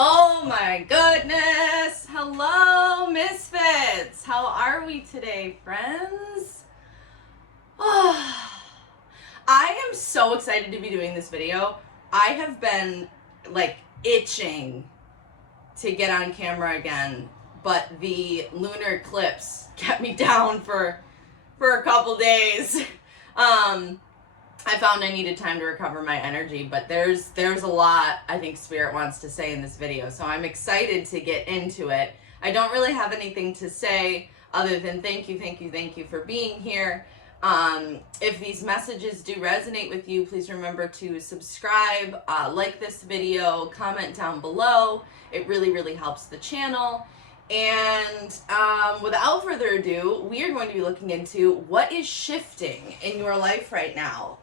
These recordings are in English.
Oh my goodness! Hello, Misfits! How are we today, friends? Oh, I am so excited to be doing this video. I have been, itching to get on camera again, but the lunar eclipse kept me down for a couple days. I found I needed time to recover my energy, but there's a lot I think Spirit wants to say in this video, so I'm excited to get into it. I don't really have anything to say other than thank you for being here. If these messages do resonate with you, please remember to subscribe, like this video, comment down below. It really helps the channel. And without further ado, we are going to be looking into what is shifting in your life right now.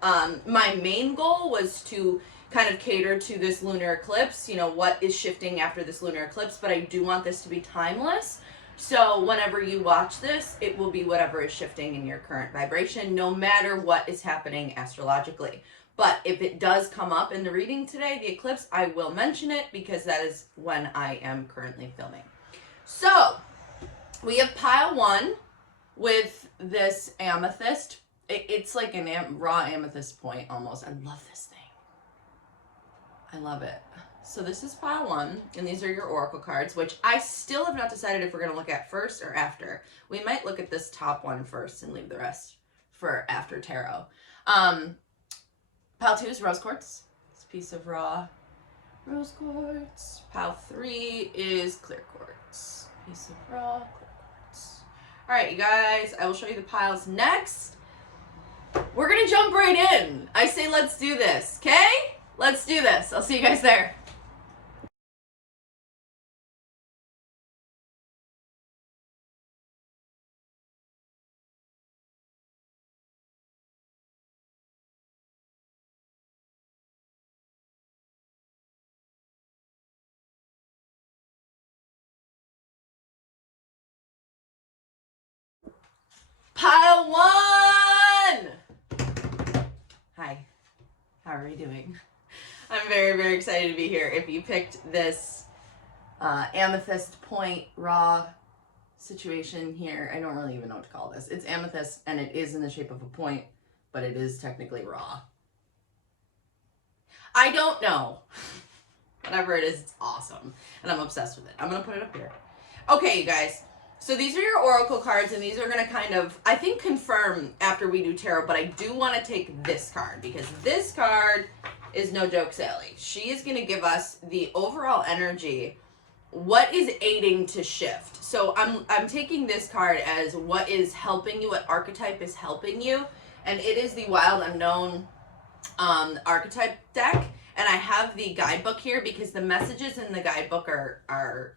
My main goal was to kind of cater to this lunar eclipse, what is shifting after this lunar eclipse, but I do want this to be timeless. So whenever you watch this, it will be whatever is shifting in your current vibration, no matter what is happening astrologically. But if it does come up in the reading today, the eclipse, I will mention it because that is when I am currently filming. So, we have pile 1 with this amethyst. It's like a raw amethyst point almost. I love this thing. I love it. So this is pile 1, and these are your oracle cards, which I still have not decided if we're going to look at first or after. We might look at this top one first and leave the rest for after tarot. Pile 2 is rose quartz. It's a piece of raw rose quartz. Pile 3 is clear quartz. Piece of raw clear quartz. Alright, you guys, I will show you the piles next. We're gonna jump right in. I say let's do this, okay? Let's do this. I'll see you guys there. Pile 1! Hi, how are we doing? I'm very excited to be here. If you picked this amethyst point raw situation here, I don't really even know what to call this. It's amethyst and it is in the shape of a point, but it is technically raw. I don't know. Whatever it is, it's awesome. And I'm obsessed with it. I'm going to put it up here. Okay, you guys. So these are your oracle cards, and these are going to kind of, I think, confirm after we do tarot, but I do want to take this card, because this card is no joke, Sally. She is going to give us the overall energy, what is aiding to shift. So I'm taking this card as what is helping you, what archetype is helping you, and it is the Wild Unknown archetype deck, and I have the guidebook here because the messages in the guidebook are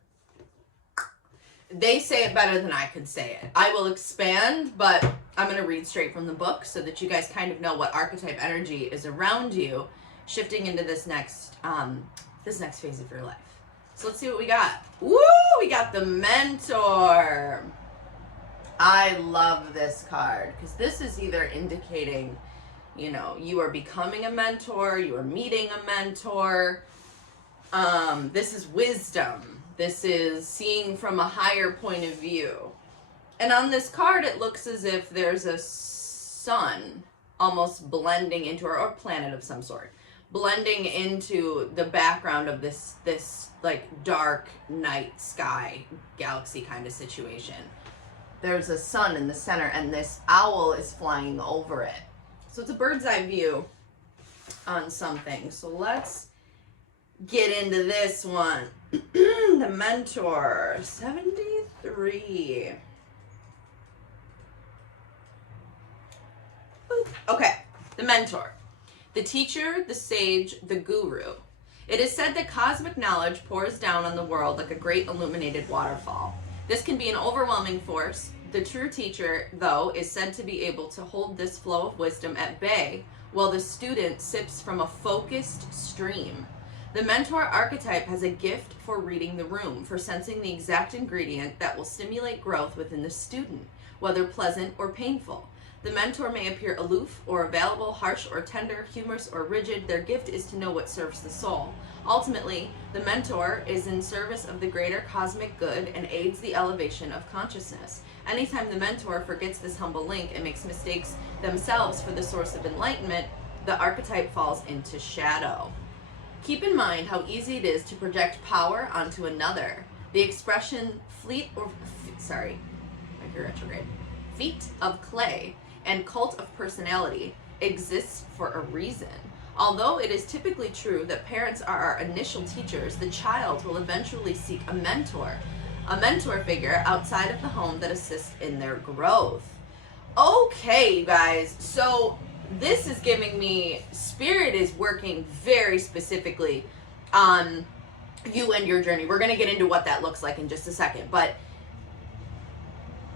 they say it better than I could say it. I will expand, but I'm going to read straight from the book so that you guys kind of know what archetype energy is around you shifting into this next phase of your life. So let's see what we got. Woo! We got the Mentor. I love this card because this is either indicating, you are becoming a mentor, you are meeting a mentor. This is wisdom. This is seeing from a higher point of view. And on this card, it looks as if there's a sun almost blending into, or planet of some sort, blending into the background of this like dark night sky galaxy kind of situation. There's a sun in the center and this owl is flying over it. So it's a bird's eye view on something. So let's get into this one. The Mentor, 73. Okay, the Mentor. The teacher, the sage, the guru. It is said that cosmic knowledge pours down on the world like a great illuminated waterfall. This can be an overwhelming force. The true teacher, though, is said to be able to hold this flow of wisdom at bay while the student sips from a focused stream. The mentor archetype has a gift for reading the room, for sensing the exact ingredient that will stimulate growth within the student, whether pleasant or painful. The mentor may appear aloof or available, harsh or tender, humorous or rigid. Their gift is to know what serves the soul. Ultimately, the mentor is in service of the greater cosmic good and aids the elevation of consciousness. Anytime the mentor forgets this humble link and makes mistakes themselves for the source of enlightenment, the archetype falls into shadow. Keep in mind how easy it is to project power onto another. The expression feet of clay and cult of personality exists for a reason. Although it is typically true that parents are our initial teachers, the child will eventually seek a mentor figure outside of the home that assists in their growth. Okay, you guys, so this is giving me, Spirit is working very specifically on you and your journey. We're going to get into what that looks like in just a second, but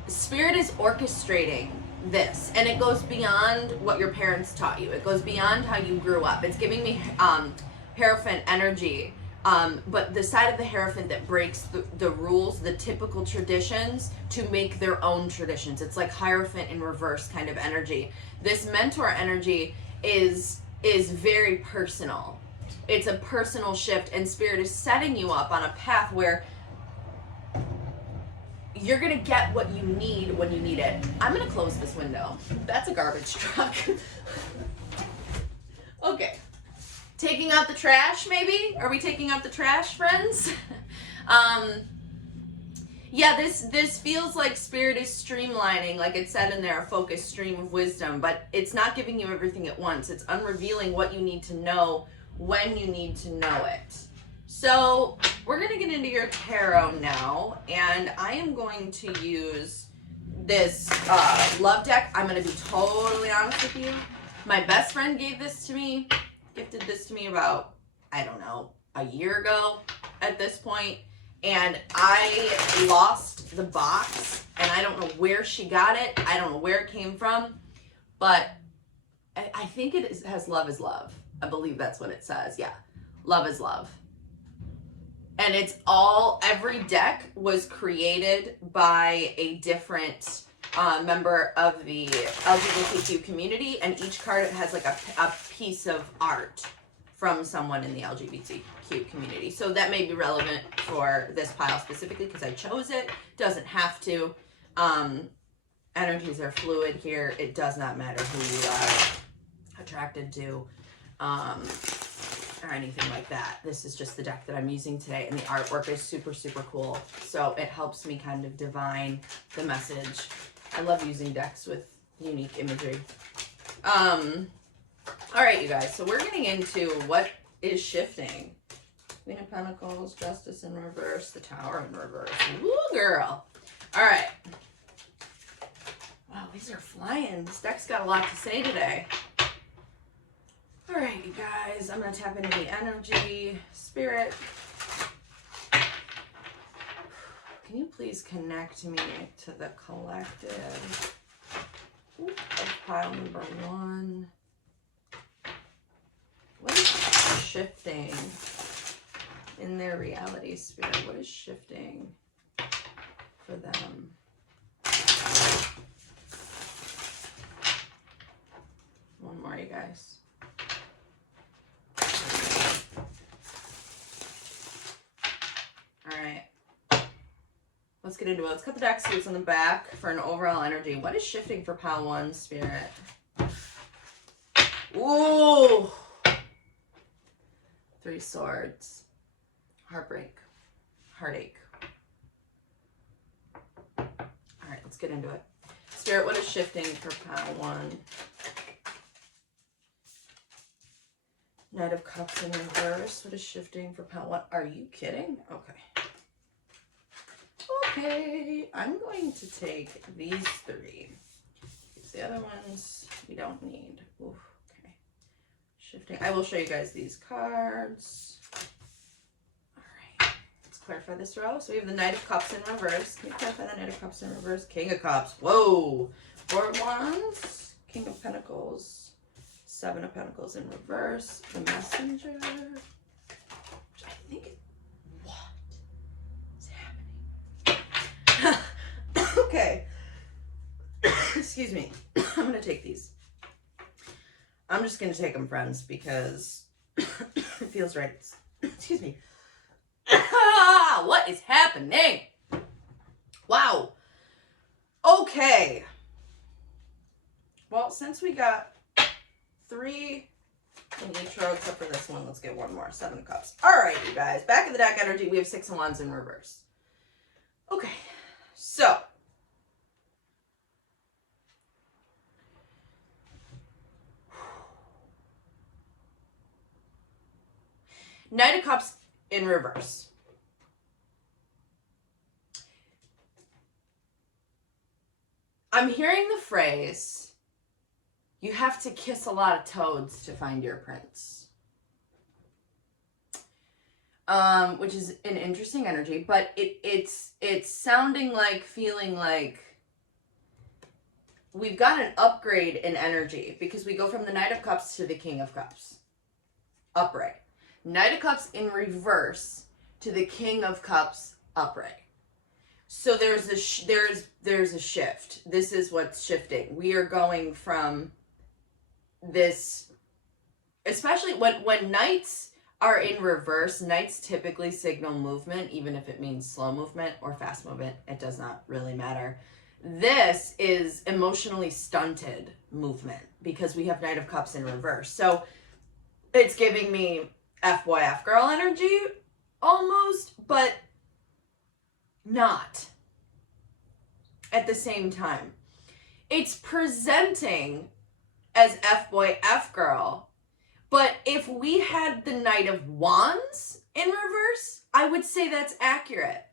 Spirit is orchestrating this, and it goes beyond what your parents taught you. It goes beyond how you grew up. It's giving me Hierophant energy, but the side of the Hierophant that breaks the rules, the typical traditions, to make their own traditions. It's like Hierophant in reverse kind of energy. This mentor energy is very personal. It's a personal shift, and Spirit is setting you up on a path where you're going to get what you need when you need it. I'm going to close this window. That's a garbage truck. Okay. Taking out the trash, maybe? Are we taking out the trash, friends? Yeah, this feels like Spirit is streamlining, like it said in there, a focused stream of wisdom, but it's not giving you everything at once. It's unrevealing what you need to know when you need to know it. So we're going to get into your tarot now, and I am going to use this love deck. I'm going to be totally honest with you. My best friend gave this to me, gifted this to me about, I don't know, a year ago at this point, and I lost the box, and I don't know where she got it. I don't know where it came from, but I think it has love is love. I believe that's what it says. Yeah, love is love. And it's every deck was created by a different member of the LGBTQ community, and each card has like a piece of art from someone in the LGBTQ community. So that may be relevant for this pile specifically because I chose it. Doesn't have to. Energies are fluid here. It does not matter who you are attracted to. Or anything like that. This is just the deck that I'm using today, and the artwork is super, super cool. So it helps me kind of divine the message. I love using decks with unique imagery. All right, you guys. So we're getting into what is shifting. Queen of Pentacles, Justice in reverse, the Tower in reverse. Woo, girl. All right. Wow, these are flying. This deck's got a lot to say today. All right, you guys, I'm going to tap into the energy. Spirit, can you please connect me to the collective of pile number 1? What is shifting in their reality, Spirit? What is shifting for them? One more, you guys. All right, let's get into it. Let's cut the deck so it's on the back for an overall energy. What is shifting for pile 1, Spirit? Ooh, 3 swords, heartbreak, heartache. All right, let's get into it. Spirit, what is shifting for pile 1? Knight of Cups in reverse. What is shifting for pile 1? Are you kidding? Okay. Okay, I'm going to take these 3. The other ones we don't need. Ooh, okay. Shifting. I will show you guys these cards. All right. Let's clarify this row. So we have the Knight of Cups in reverse. Can you clarify the Knight of Cups in reverse? King of Cups. Whoa. 4 of Wands. King of Pentacles. 7 of Pentacles in reverse. The Messenger. Which I think is... What is happening? Okay. Excuse me. I'm going to take these. I'm just going to take them, friends, because it feels right. Excuse excuse me. What is happening? Wow. Okay. Well, since we got 3 in each row except for this one, let's get one more. 7 of Cups. All right, you guys. Back of the deck energy, we have 6 of Wands in reverse. Okay. So. Knight of Cups in reverse. I'm hearing the phrase, you have to kiss a lot of toads to find your prince. Which is an interesting energy, but it's sounding like, feeling like we've got an upgrade in energy because we go from the Knight of Cups to the King of Cups. Upright. Knight of Cups in reverse to the King of Cups upright. So there's a shift. This is what's shifting. We are going from this, especially when knights are in reverse, knights typically signal movement, even if it means slow movement or fast movement. It does not really matter. This is emotionally stunted movement because we have Knight of Cups in reverse. So it's giving me F-boy, F-girl energy almost, but not at the same time. It's presenting as F-boy, F-girl, but if we had the Knight of Wands in reverse, I would say that's accurate.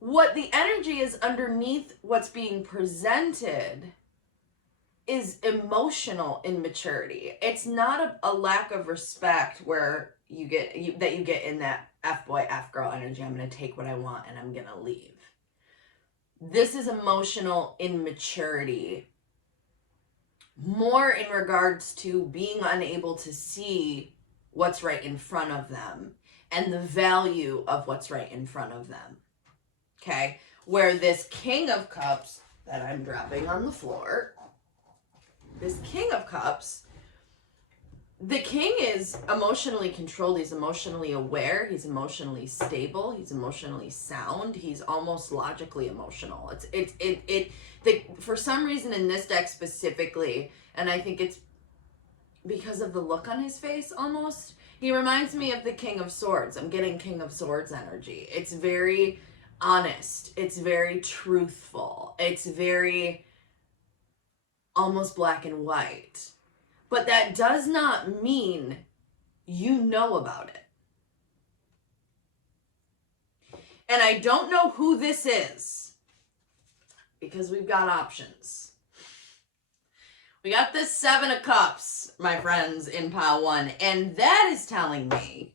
What the energy is underneath what's being presented is emotional immaturity. It's not a lack of respect where you get in that F-boy, F-girl energy. I'm going to take what I want and I'm going to leave. This is emotional immaturity. More in regards to being unable to see what's right in front of them and the value of what's right in front of them. Okay? Where this King of Cups that I'm dropping on the floor, this King of Cups, the King is emotionally controlled. He's emotionally aware. He's emotionally stable. He's emotionally sound. He's almost logically emotional. For some reason in this deck specifically, and I think it's because of the look on his face almost, he reminds me of the King of Swords. I'm getting King of Swords energy. It's very honest. It's very truthful. It's very almost black and white. But that does not mean you know about it. And I don't know who this is because we've got options. We got this 7 of Cups, my friends, in pile 1. And that is telling me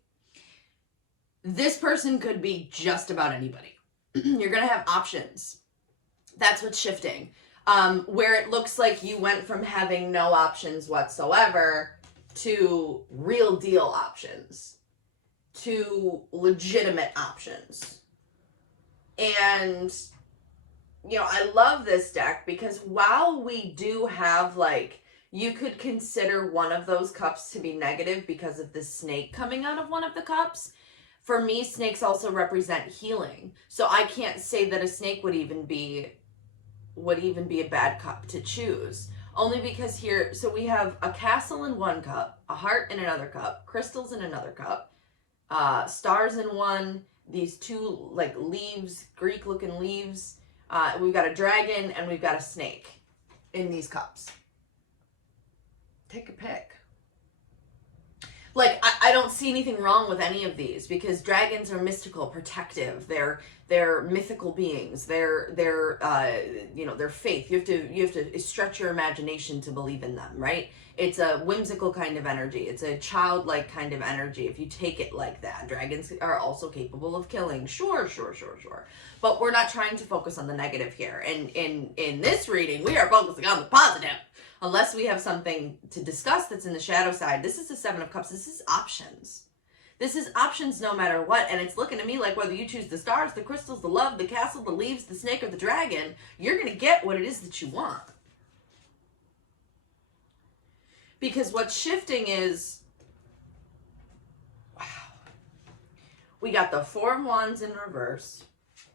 this person could be just about anybody. You're going to have options. That's what's shifting. Where it looks like you went from having no options whatsoever to real deal options, to legitimate options. And, you know, I love this deck because while we do have, like, you could consider one of those cups to be negative because of the snake coming out of one of the cups. For me, snakes also represent healing. So I can't say that a snake would even be a bad cup to choose. Only because here, so we have a castle in one cup, a heart in another cup, crystals in another cup, stars in one, these 2 like leaves, Greek looking leaves. We've got a dragon and we've got a snake in these cups. Take a pick. Like, I don't see anything wrong with any of these because dragons are mystical, protective. They're mythical beings. They're faith. You have to stretch your imagination to believe in them, right? It's a whimsical kind of energy. It's a childlike kind of energy if you take it like that. Dragons are also capable of killing. Sure. But we're not trying to focus on the negative here. And in this reading, we are focusing on the positive. Unless we have something to discuss that's in the shadow side. This is the 7 of Cups. This is options. This is options no matter what. And it's looking to me like whether you choose the stars, the crystals, the love, the castle, the leaves, the snake, or the dragon, you're going to get what it is that you want. Because what's shifting is, wow. We got the Four of Wands in reverse.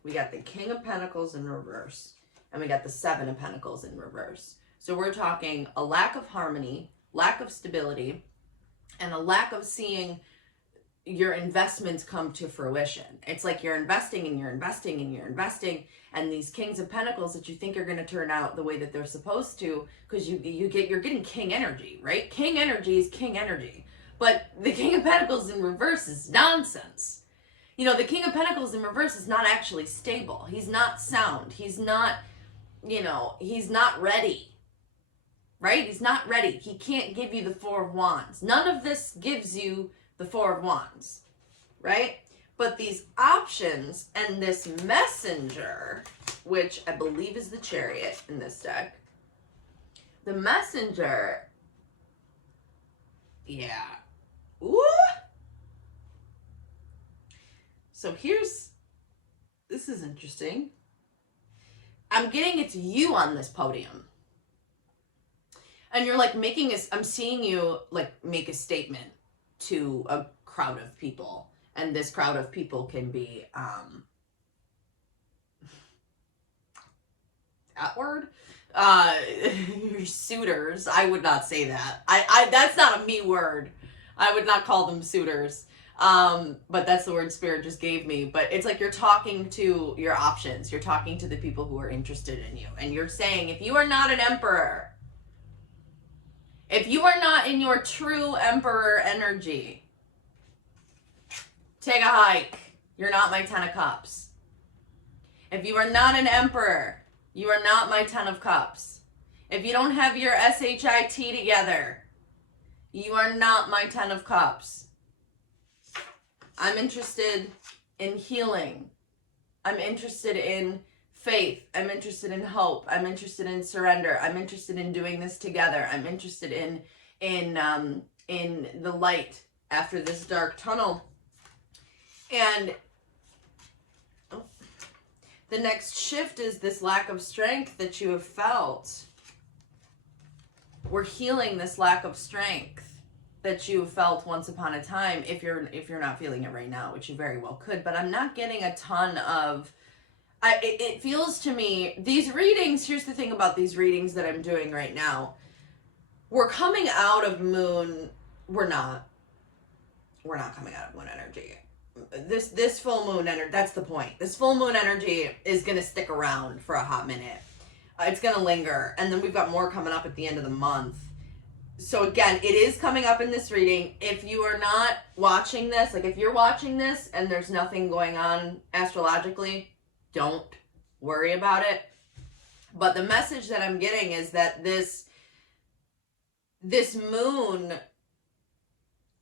We got the King of Pentacles in reverse. And we got the Seven of Pentacles in reverse. So we're talking a lack of harmony, lack of stability, and a lack of seeing your investments come to fruition. It's like you're investing and you're investing and you're investing, and these Kings of Pentacles that you think are going to turn out the way that they're supposed to, because you're getting king energy, right? King energy is king energy. But the King of Pentacles in reverse is nonsense. You know, the King of Pentacles in reverse is not actually stable. He's not sound. He's not, you know, he's not ready. Right? He's not ready. He can't give you the Four of Wands. None of this gives you the Four of Wands. Right? But these options and this Messenger, which I believe is the Chariot in this deck, the Messenger, yeah. Ooh! So this is interesting. I'm getting it's you on this podium. And you're like I'm seeing you like make a statement to a crowd of people. And this crowd of people can be, that word? Your suitors. I would not say that. That's not a me word. I would not call them suitors. But that's the word Spirit just gave me. But it's like you're talking to your options. You're talking to the people who are interested in you. And you're saying, if you are not an emperor, if you are not in your true emperor energy, take a hike. You're not my 10 of Cups. If you are not an emperor, you are not my 10 of Cups. If you don't have your SHIT together, you are not my 10 of Cups. I'm interested in healing. I'm interested in faith. I'm interested in hope. I'm interested in surrender. I'm interested in doing this together. I'm interested in the light after this dark tunnel. And the next shift is this lack of strength that you have felt. We're healing this lack of strength that you felt once upon a time, if you're not feeling it right now, which you very well could. But I'm not getting a ton of, it feels to me, these readings, here's the thing about these readings that I'm doing right now. We're coming out of moon, we're not coming out of moon energy. This full moon energy, that's the point. This full moon energy is going to stick around for a hot minute. It's going to linger. And then we've got more coming up at the end of the month. So again, it is coming up in this reading. If you are not watching this, like if you're watching this and there's nothing going on astrologically, don't worry about it. But the message that I'm getting is that this moon,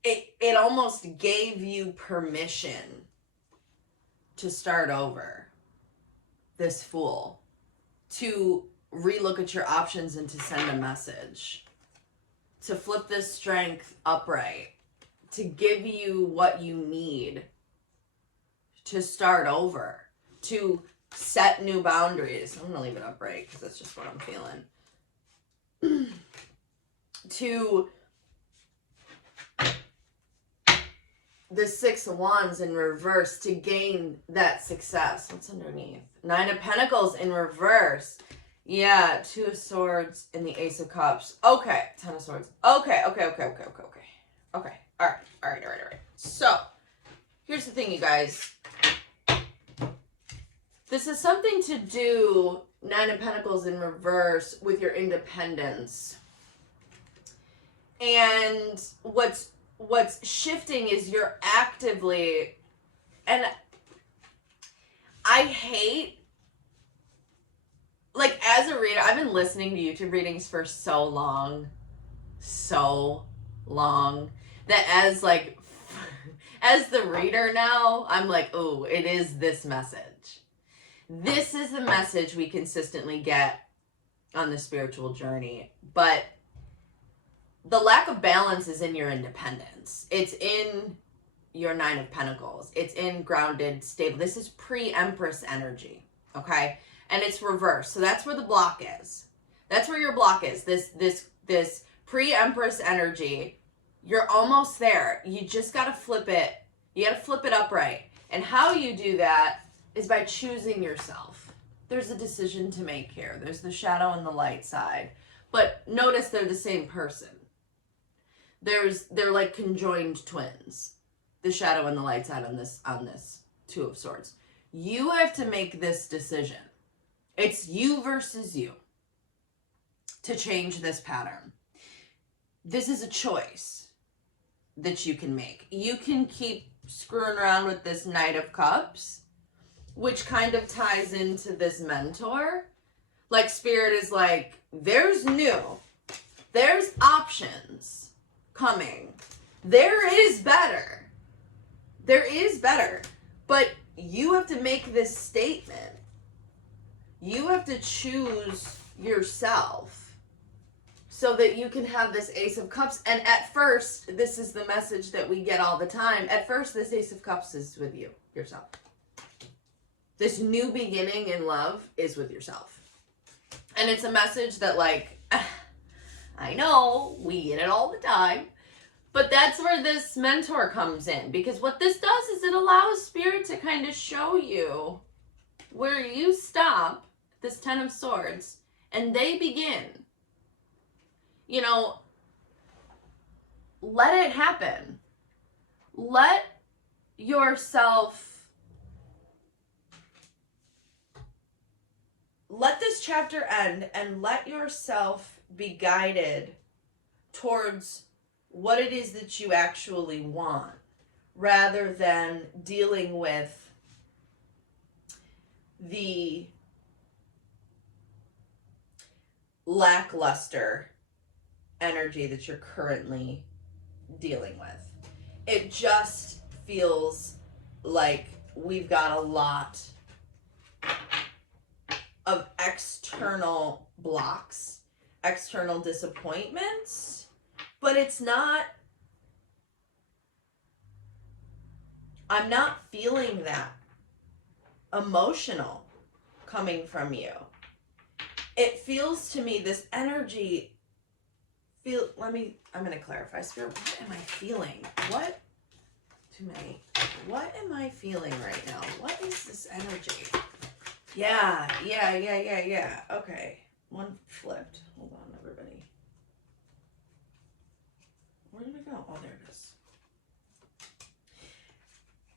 it almost gave you permission to start over, this Fool, to relook at your options and to send a message, to flip this strength upright, to give you what you need to start over, to set new boundaries. I'm going to leave it upright because that's just what I'm feeling. To the Six of Wands in reverse, to gain that success. What's underneath? Nine of Pentacles in reverse. Yeah, Two of Swords and the Ace of Cups. Okay, Ten of Swords. Okay. All right. So, here's the thing, you guys. This is something to do, Nine of Pentacles in reverse, with your independence. And what's shifting is you're actively, and I hate, like, as a reader, I've been listening to YouTube readings for so long, that as the reader now, I'm like, ooh, it is this message. This is the message we consistently get on the spiritual journey. But the lack of balance is in your independence. It's in your Nine of Pentacles. It's in grounded, stable. This is pre-Empress energy, okay? And it's reverse. So that's where the block is. That's where your block is. This pre-Empress energy. You're almost there. You just got to flip it. You got to flip it upright. And how you do that is by choosing yourself. There's a decision to make here. There's the shadow and the light side. But notice they're the same person. They're like conjoined twins. The shadow and the light side on this Two of Swords. You have to make this decision. It's you versus you to change this pattern. This is a choice that you can make. You can keep screwing around with this Knight of Cups, which kind of ties into this mentor. Like Spirit is like, there's options coming. There is better. But you have to make this statement. You have to choose yourself so that you can have this Ace of Cups. And at first, this is the message that we get all the time. At first, this Ace of Cups is with you, yourself. This new beginning in love is with yourself. And it's a message that, like, I know we get it all the time. But that's where this mentor comes in. Because what this does is it allows Spirit to kind of show you where you stop, this Ten of Swords, and they begin. You know, let it happen. Let yourself, let this chapter end and let yourself be guided towards what it is that you actually want, rather than dealing with the lackluster energy that you're currently dealing with. It just feels like we've got a lot of external blocks, external disappointments. But it's not, I'm not feeling that emotional coming from you. It feels to me, this energy, I'm going to clarify. Spirit, what am I feeling? What am I feeling right now? What is this energy? Yeah. Okay. One flipped. Hold on, everybody. Where did it go? Oh, there it is.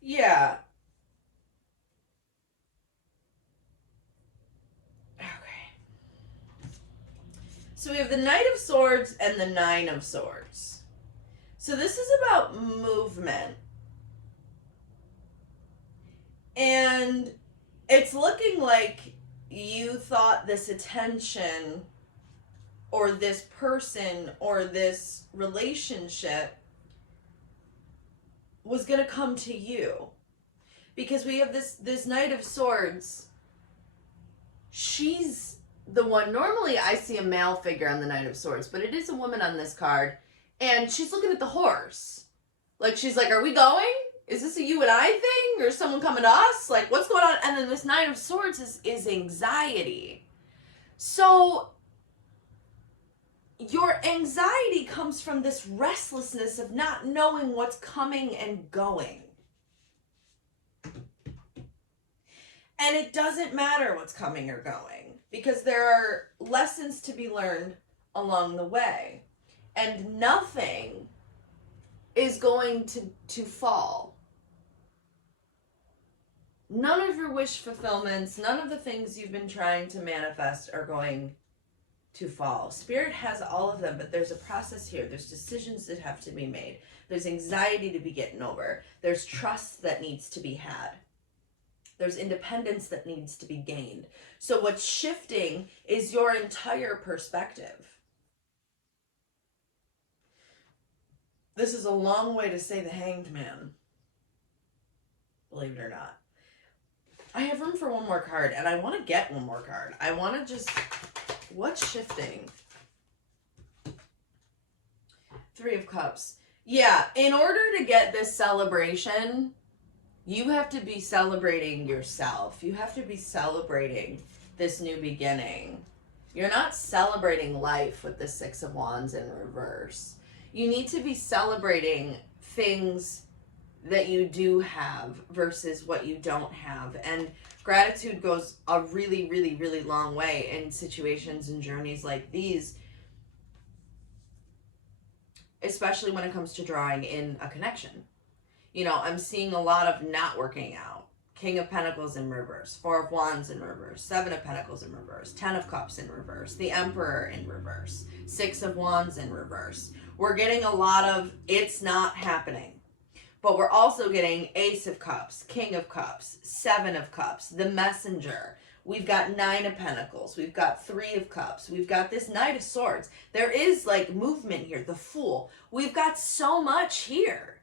Yeah. Okay. So we have the Knight of Swords and the Nine of Swords. So this is about movement. And it's looking like you thought this attention or this person or this relationship was going to come to you. Because we have this Knight of Swords. She's the one, normally I see a male figure on the Knight of Swords, but it is a woman on this card. And she's looking at the horse. Like, she's like, are we going? Is this a you and I thing? Or is someone coming to us? Like, what's going on? And then this Knight of Swords is anxiety. So your anxiety comes from this restlessness of not knowing what's coming and going. And it doesn't matter what's coming or going, because there are lessons to be learned along the way. And nothing is going to fall. None of your wish fulfillments, none of the things you've been trying to manifest are going to fall. Spirit has all of them, but there's a process here. There's decisions that have to be made. There's anxiety to be getting over. There's trust that needs to be had. There's independence that needs to be gained. So what's shifting is your entire perspective. This is a long way to say the Hanged Man, believe it or not. I have room for one more card, and I want to get one more card. I want to just, what's shifting? Three of Cups. Yeah, in order to get this celebration, you have to be celebrating yourself. You have to be celebrating this new beginning. You're not celebrating life with the Six of Wands in reverse. You need to be celebrating things that you do have versus what you don't have. And gratitude goes a really, really, really long way in situations and journeys like these, especially when it comes to drawing in a connection. You know, I'm seeing a lot of not working out. King of Pentacles in reverse, Four of Wands in reverse, Seven of Pentacles in reverse, Ten of Cups in reverse, the Emperor in reverse, Six of Wands in reverse. We're getting a lot of it's not happening. But we're also getting Ace of Cups, King of Cups, Seven of Cups, the Messenger. We've got Nine of Pentacles. We've got Three of Cups. We've got this Knight of Swords. There is like movement here, the Fool. We've got so much here.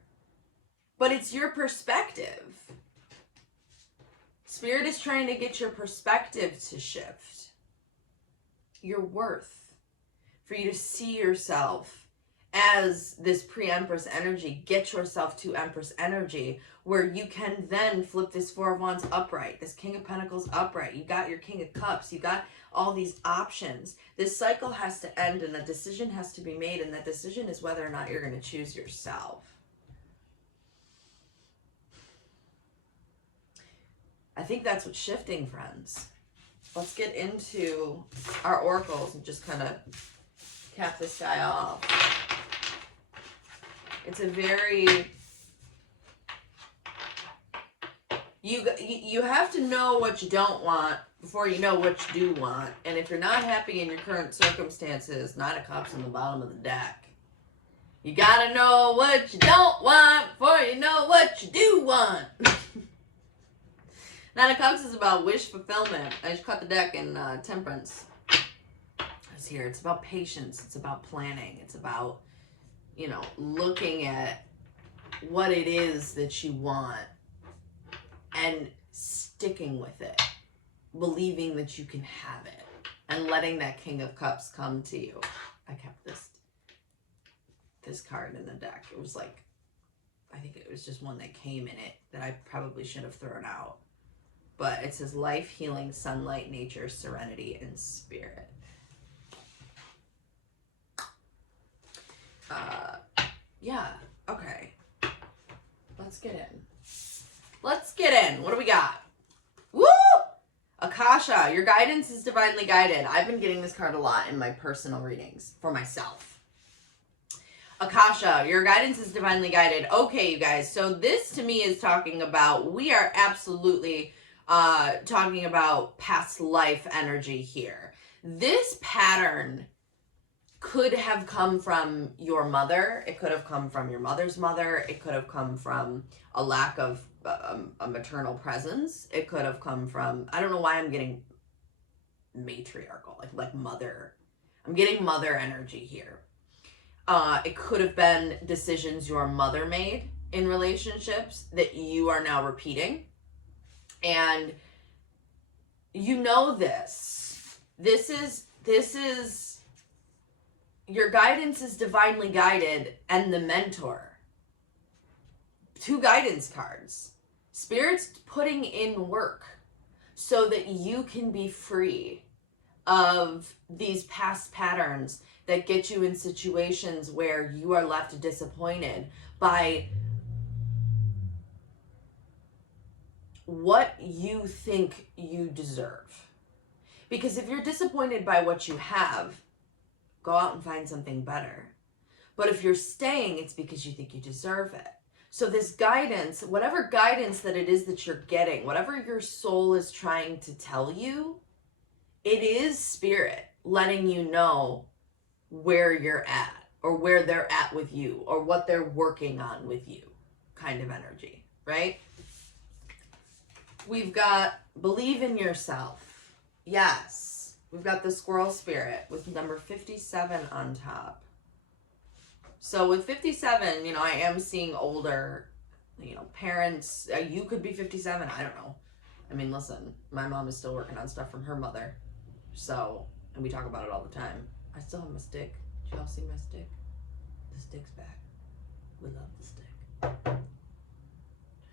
But it's your perspective. Spirit is trying to get your perspective to shift. Your worth. For you to see yourself as this pre-Empress energy. Get yourself to Empress energy, where you can then flip this Four of Wands upright, this King of Pentacles upright. You got your King of Cups. You got all these options. This cycle has to end and a decision has to be made, and that decision is whether or not you're going to choose yourself. I think that's what's shifting, friends. Let's get into our oracles and just kind of cap this guy off. It's a very... You have to know what you don't want before you know what you do want. And if you're not happy in your current circumstances, Nine of Cups on the bottom of the deck. You gotta know what you don't want before you know what you do want. Nine of Cups is about wish fulfillment. I just cut the deck in Temperance. It's here. It's about patience. It's about planning. It's about, you know, looking at what it is that you want and sticking with it. Believing that you can have it. And letting that King of Cups come to you. I kept this card in the deck. It was like, I think it was just one that came in it that I probably should have thrown out. But it says life, healing, sunlight, nature, serenity, and spirit. Yeah, okay. Let's get in. Let's get in. What do we got? Woo! Akasha, your guidance is divinely guided. I've been getting this card a lot in my personal readings for myself. Akasha, your guidance is divinely guided. Okay, you guys. So this to me is talking about, we are absolutely talking about past life energy here. This pattern could have come from your mother. It could have come from your mother's mother. It could have come from a lack of a maternal presence. It could have come from, I don't know why I'm getting matriarchal, like mother. I'm getting mother energy here. It could have been decisions your mother made in relationships that you are now repeating. And you know this. This is your guidance is divinely guided, and the mentor. 2 guidance cards. Spirit's putting in work so that you can be free of these past patterns that get you in situations where you are left disappointed by what you think you deserve. Because if you're disappointed by what you have, go out and find something better. But if you're staying, it's because you think you deserve it. So this guidance, whatever guidance that it is that you're getting, whatever your soul is trying to tell you, it is spirit letting you know where you're at, or where they're at with you, or what they're working on with you, kind of energy, right? We've got believe in yourself. Yes. We've got the squirrel spirit with number 57 on top. So with 57, you know, I am seeing older, you know, parents. You could be 57. I don't know. I mean, listen, my mom is still working on stuff from her mother. So, and we talk about it all the time. I still have my stick. Did y'all see my stick? The stick's back. We love the stick. I'm trying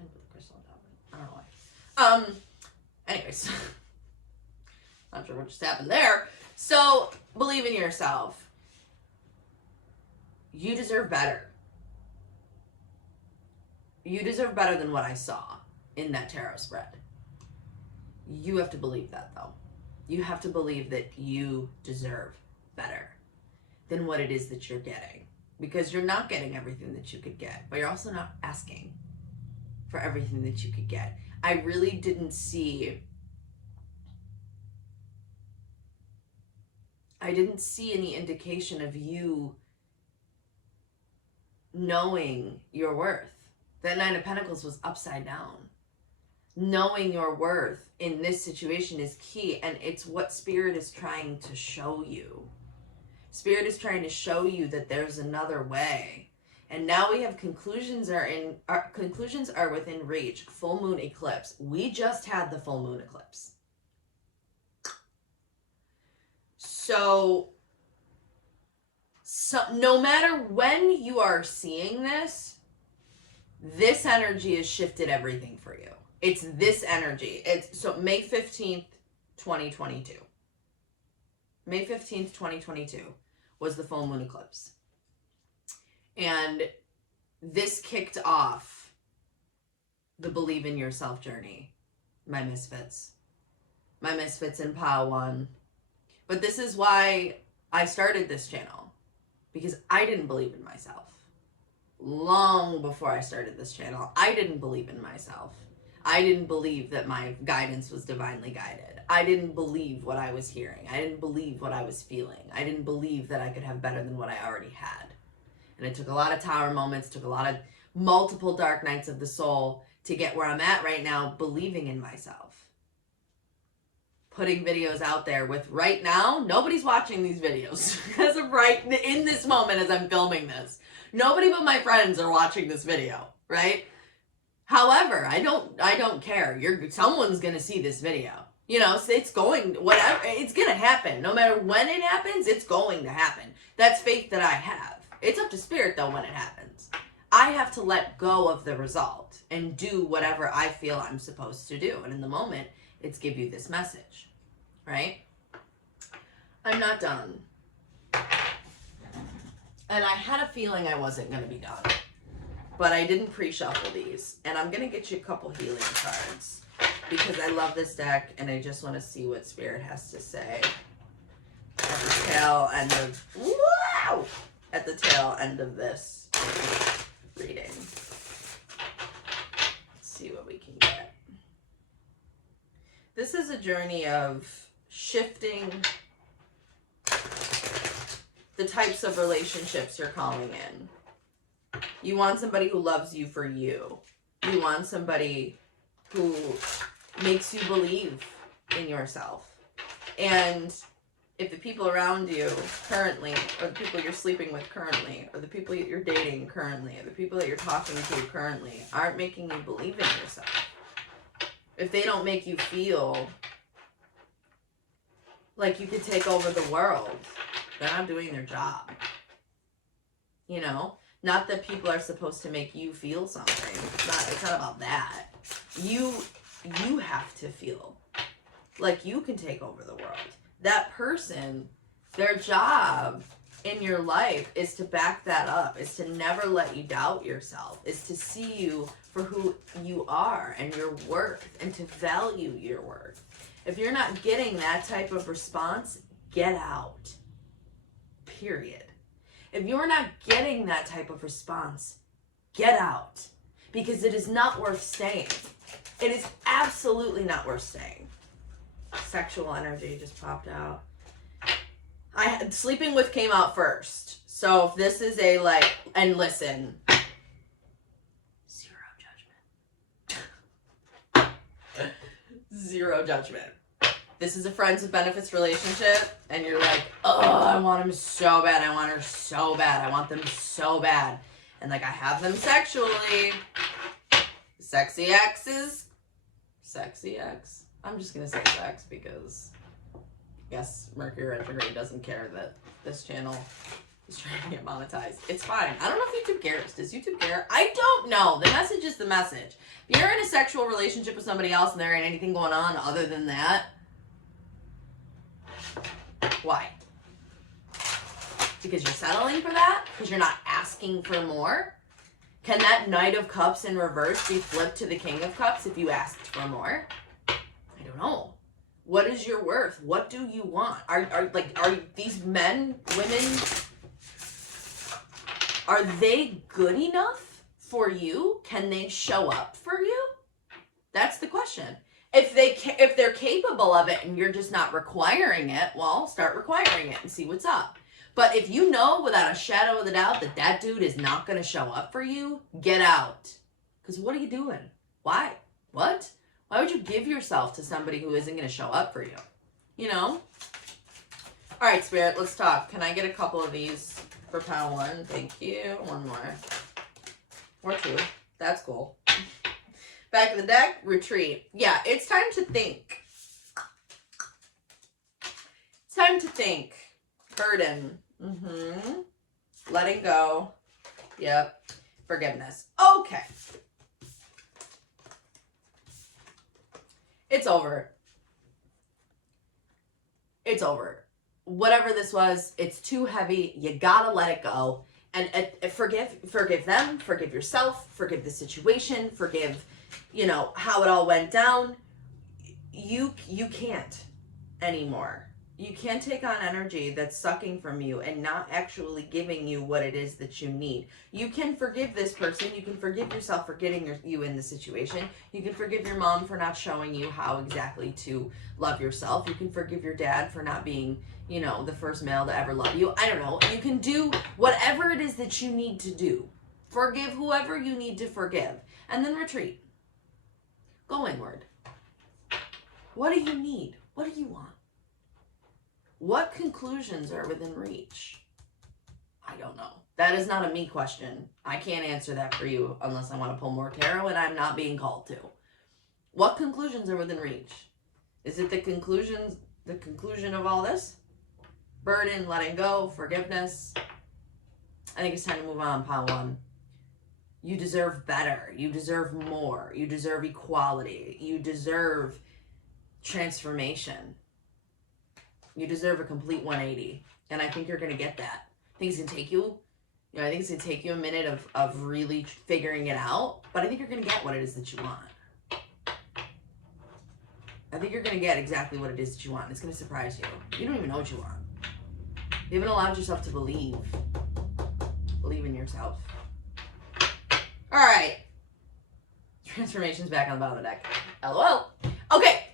to put the crystal on top of it. I don't know why. Anyways. Not sure what just happened there. So, believe in yourself. You deserve better. You deserve better than what I saw in that tarot spread. You have to believe that, though. You have to believe that you deserve better than what it is that you're getting. Because you're not getting everything that you could get, but you're also not asking for everything that you could get. I really didn't see any indication of you knowing your worth. That Nine of Pentacles was upside down. Knowing your worth in this situation is key, and it's what Spirit is trying to show you. Spirit is trying to show you that there's another way. And now we have conclusions are within reach. Full moon eclipse. We just had the full moon eclipse. So no matter when you are seeing this energy has shifted everything for you. It's this energy. So May 15th, 2022. May 15th, 2022 was the full moon eclipse. And this kicked off the Believe in Yourself journey, my misfits. My misfits in Pile 1. But this is why I started this channel. Because I didn't believe in myself. Long before I started this channel, I didn't believe in myself. I didn't believe that my guidance was divinely guided. I didn't believe what I was hearing. I didn't believe what I was feeling. I didn't believe that I could have better than what I already had. And it took a lot of tower moments, took a lot of multiple dark nights of the soul to get where I'm at right now, believing in myself. Putting videos out there with right now, nobody's watching these videos because of right in this moment as I'm filming this. Nobody but my friends are watching this video, right? However, I don't care. Someone's going to see this video. You know, so it's going, whatever, it's going to happen. No matter when it happens, it's going to happen. That's faith that I have. It's up to Spirit, though, when it happens. I have to let go of the result and do whatever I feel I'm supposed to do. And in the moment, it's give you this message, right? I'm not done. And I had a feeling I wasn't going to be done. But I didn't pre-shuffle these. And I'm going to get you a couple healing cards. Because I love this deck and I just want to see what Spirit has to say. At the tail end of... Wow! At the tail end of this reading. Let's see what we can get. This is a journey of shifting the types of relationships you're calling in. You want somebody who loves you for you. You want somebody who makes you believe in yourself. And if the people around you currently, or the people you're sleeping with currently, or the people that you're dating currently, or the people that you're talking to currently aren't making you believe in yourself, if they don't make you feel like you could take over the world, they're not doing their job. You know? Not that people are supposed to make you feel something. It's not about that. You have to feel like you can take over the world. That person, their job in your life is to back that up, is to never let you doubt yourself, is to see you for who you are and your worth, and to value your worth. If you're not getting that type of response, get out. Period. If you're not getting that type of response, get out. Because it is not worth staying. It is absolutely not worth staying. Sexual energy just popped out. Sleeping with came out first. So if this is a and listen. Zero judgment. Zero judgment. This is a friends with benefits relationship, and you're like, oh, I want him so bad. I want her so bad. I want them so bad. And I have them sexually. Sexy X is sexy X. I'm just going to say sex because, yes, Mercury retrograde doesn't care that this channel is trying to get monetized. It's fine. I don't know if YouTube cares. Does YouTube care? I don't know. The message is the message. If you're in a sexual relationship with somebody else and there ain't anything going on other than that, why? Because you're settling for that? Because you're not asking for more? Can that Knight of Cups in reverse be flipped to the King of Cups if you asked for more? I don't know. What is your worth? What do you want? Are these men, women, are they good enough for you? Can they show up for you? That's the question. If they're capable of it and you're just not requiring it, well, start requiring it and see what's up. But if you know without a shadow of a doubt that that dude is not going to show up for you, get out. Because what are you doing? Why? What? Why would you give yourself to somebody who isn't going to show up for you? You know? All right, Spirit, let's talk. Can I get a couple of these for pile 1? Thank you. One more. Or 2. That's cool. Back of the deck, retreat. Yeah, it's time to think. It's time to think. Burden. Letting go. Yep. Forgiveness. Okay. It's over. It's over. Whatever this was, it's too heavy. You gotta let it go. And forgive them, forgive yourself, forgive the situation, forgive, you know, how it all went down. You can't anymore. You can't take on energy that's sucking from you and not actually giving you what it is that you need. You can forgive this person. You can forgive yourself for getting you in the situation. You can forgive your mom for not showing you how exactly to love yourself. You can forgive your dad for not being, you know, the first male to ever love you. I don't know. You can do whatever it is that you need to do. Forgive whoever you need to forgive. And then retreat. Go inward. What do you need? What do you want? What conclusions are within reach? I don't know. That is not a me question. I can't answer that for you unless I want to pull more tarot, and I'm not being called to. What conclusions are within reach? Is it the conclusion of all this? Burden, letting go, forgiveness. I think it's time to move on, pile 1. You deserve better. You deserve more. You deserve equality. You deserve transformation. You deserve a complete 180. And I think you're going to get that. I think it's going to take you, I think it's going to take you a minute of really figuring it out. But I think you're going to get what it is that you want. I think you're going to get exactly what it is that you want. It's going to surprise you. You don't even know what you want. You haven't allowed yourself to believe. Believe in yourself. All right. Transformation's back on the bottom of the deck. LOL. Okay.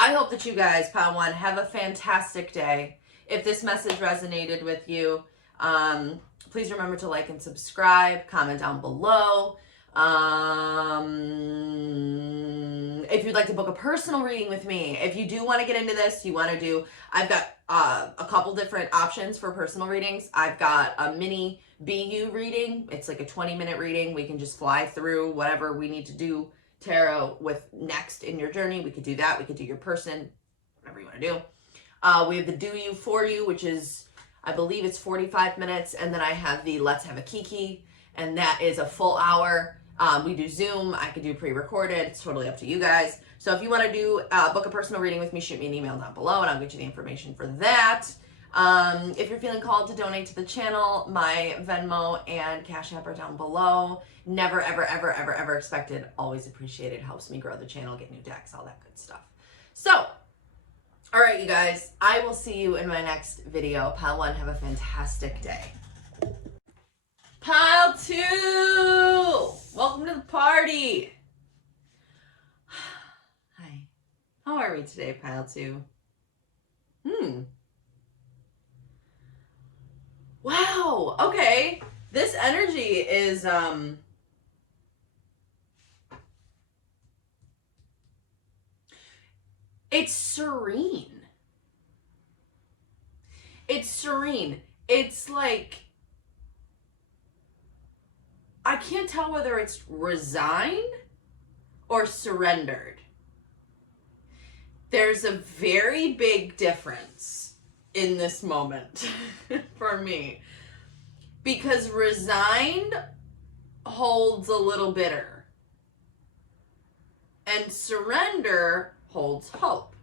I hope that you guys, pile 1, have a fantastic day. If this message resonated with you, please remember to like and subscribe, comment down below. If you'd like to book a personal reading with me, if you do want to get into this, I've got a couple different options for personal readings. I've got a mini BU reading. It's like a 20-minute reading. We can just fly through whatever we need to do tarot with next in your journey. We could do that. We could do your person, whatever you want to do. We have the Do You For You, which is, I believe it's 45 minutes. And then I have the Let's Have a Kiki, and that is a full hour. We do Zoom. I could do pre-recorded. It's totally up to you guys. So if you want to do book a personal reading with me, shoot me an email down below and I'll get you the information for that. If you're feeling called to donate to the channel, my Venmo and Cash App are down below. Never, ever, ever, ever, ever expected. Always appreciated. Helps me grow the channel, get new decks, all that good stuff. So, all right, you guys. I will see you in my next video. Pile 1, have a fantastic day. Pile 2! Welcome to the party. Hi. How are we today, Pile 2? Wow. Okay. This energy is it's serene. It's serene. It's like, I can't tell whether it's resigned or surrendered. There's a very big difference in this moment for me, because resigned holds a little bitter and surrender holds hope.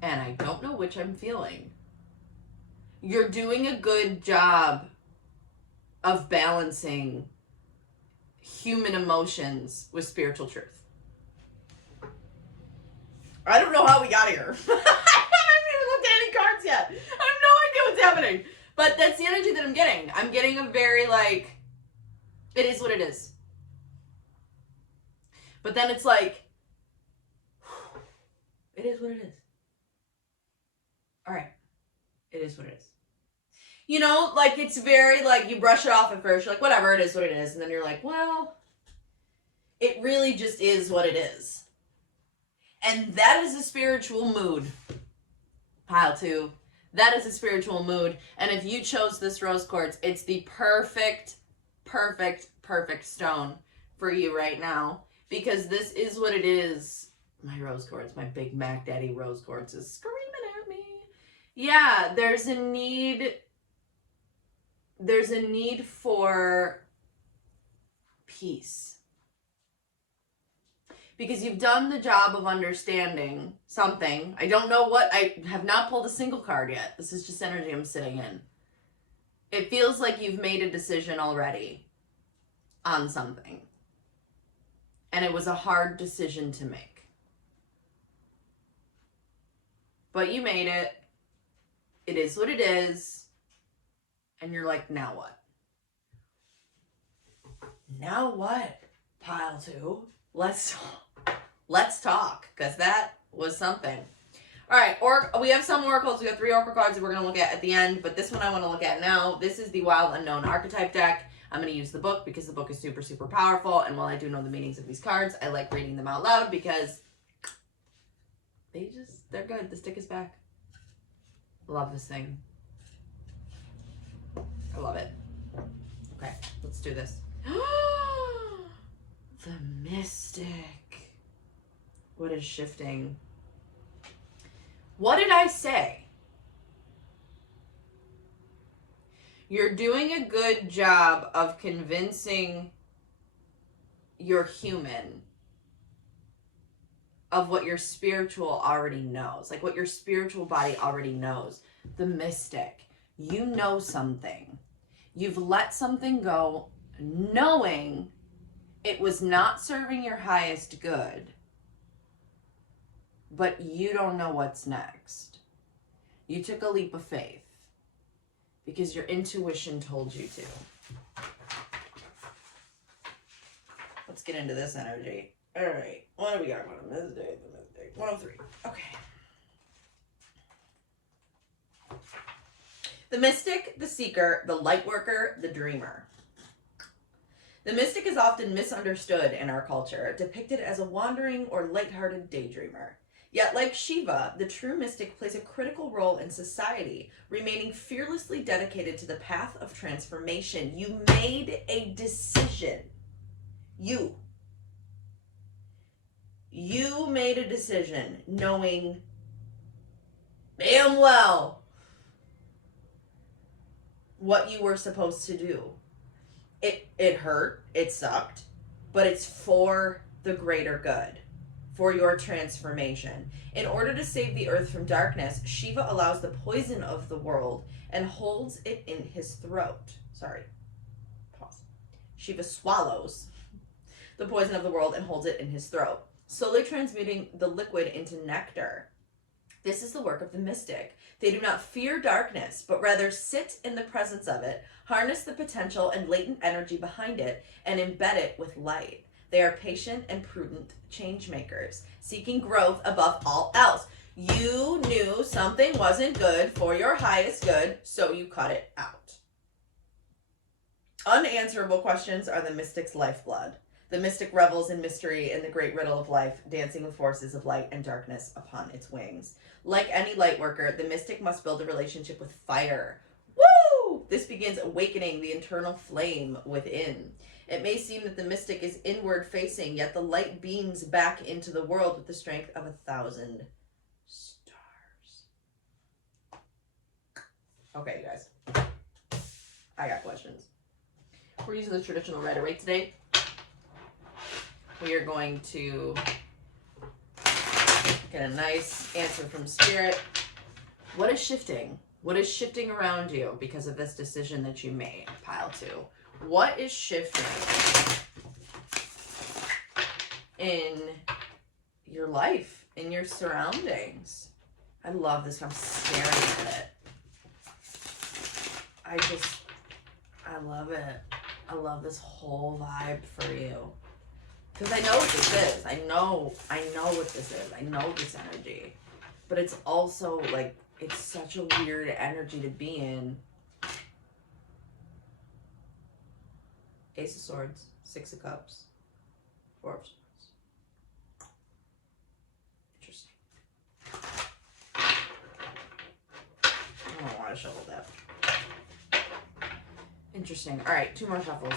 And I don't know which I'm feeling. You're doing a good job of balancing human emotions with spiritual truth. I don't know how we got here. I haven't even looked at any cards yet. I have no idea what's happening. But that's the energy that I'm getting. I'm getting a very like, it is what it is. But then it's like, it is what it is. All right. It is what it is. You know, like it's very like you brush it off at first. You're like, whatever, it is what it is. And then you're like, well, it really just is what it is. And that is a spiritual mood. Pile 2. That is a spiritual mood. And if you chose this rose quartz, it's the perfect stone for you right now. Because this is what it is. My rose quartz, my big Mac Daddy rose quartz is screaming at me. Yeah, there's a need for peace. Because you've done the job of understanding something. I don't know what. I have not pulled a single card yet. This is just energy I'm sitting in. It feels like you've made a decision already on something. And it was a hard decision to make. But you made it. It is what it is. And you're like, now what? Now what? Pile 2. Let's talk, because that was something. All right, we have some oracles. We have 3 oracle cards that we're going to look at the end, but this one I want to look at now. This is the Wild Unknown Archetype deck. I'm going to use the book because the book is super, super powerful, and while I do know the meanings of these cards, I like reading them out loud because they're good. The stick is back. Love this thing. I love it. Okay, let's do this. The Mystic. What is shifting? What did I say? You're doing a good job of convincing your human of what your spiritual already knows. Like what your spiritual body already knows. The Mystic. You know something. You've let something go knowing it was not serving your highest good, but you don't know what's next. You took a leap of faith because your intuition told you to. Let's get into this energy. All right, what do we got on this day? The Mystic. 103. Okay. The Mystic, the Seeker, the Lightworker, the Dreamer. The mystic is often misunderstood in our culture, depicted as a wandering or lighthearted daydreamer. Yet, like Shiva, the true mystic plays a critical role in society, remaining fearlessly dedicated to the path of transformation. You made a decision. You made a decision knowing damn well what you were supposed to do. It hurt, it sucked, but it's for the greater good, for your transformation. In order to save the earth from darkness, Shiva allows the poison of the world and holds it in his throat. Sorry, pause. Shiva swallows the poison of the world and holds it in his throat, slowly transmuting the liquid into nectar. This is the work of the mystic. They do not fear darkness, but rather sit in the presence of it, harness the potential and latent energy behind it, and embed it with light. They are patient and prudent change makers, seeking growth above all else. You knew something wasn't good for your highest good, so you cut it out. Unanswerable questions are the mystic's lifeblood. The mystic revels in mystery and the great riddle of life, dancing with forces of light and darkness upon its wings. Like any light worker, the mystic must build a relationship with fire. Woo! This begins awakening the internal flame within. It may seem that the mystic is inward facing, yet the light beams back into the world with the strength of 1,000 stars. Okay, you guys. I got questions. We're using the traditional Rider-Waite today. We are going to get a nice answer from Spirit. What is shifting? What is shifting around you because of this decision that you made? Pile 2. What is shifting? in your life, in your surroundings. I love this. I'm staring at it. I love it. I love this whole vibe for you. Because I know what this is. I know what this is. I know this energy. But it's also like, it's such a weird energy to be in. Ace of Swords, Six of Cups, Four of Swords. Interesting. I don't want to shuffle that. Interesting. All right, 2 more shuffles.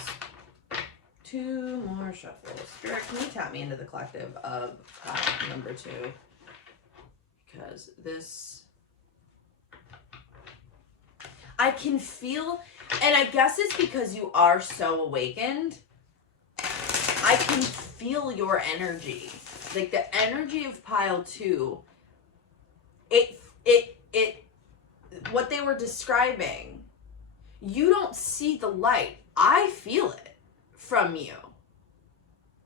2 more shuffles. Spirit, can you tap me into the collective of number 2? Because this... I can feel... And I guess it's because you are so awakened. I can feel your energy. Like the energy of pile 2. What they were describing, you don't see the light. I feel it from you.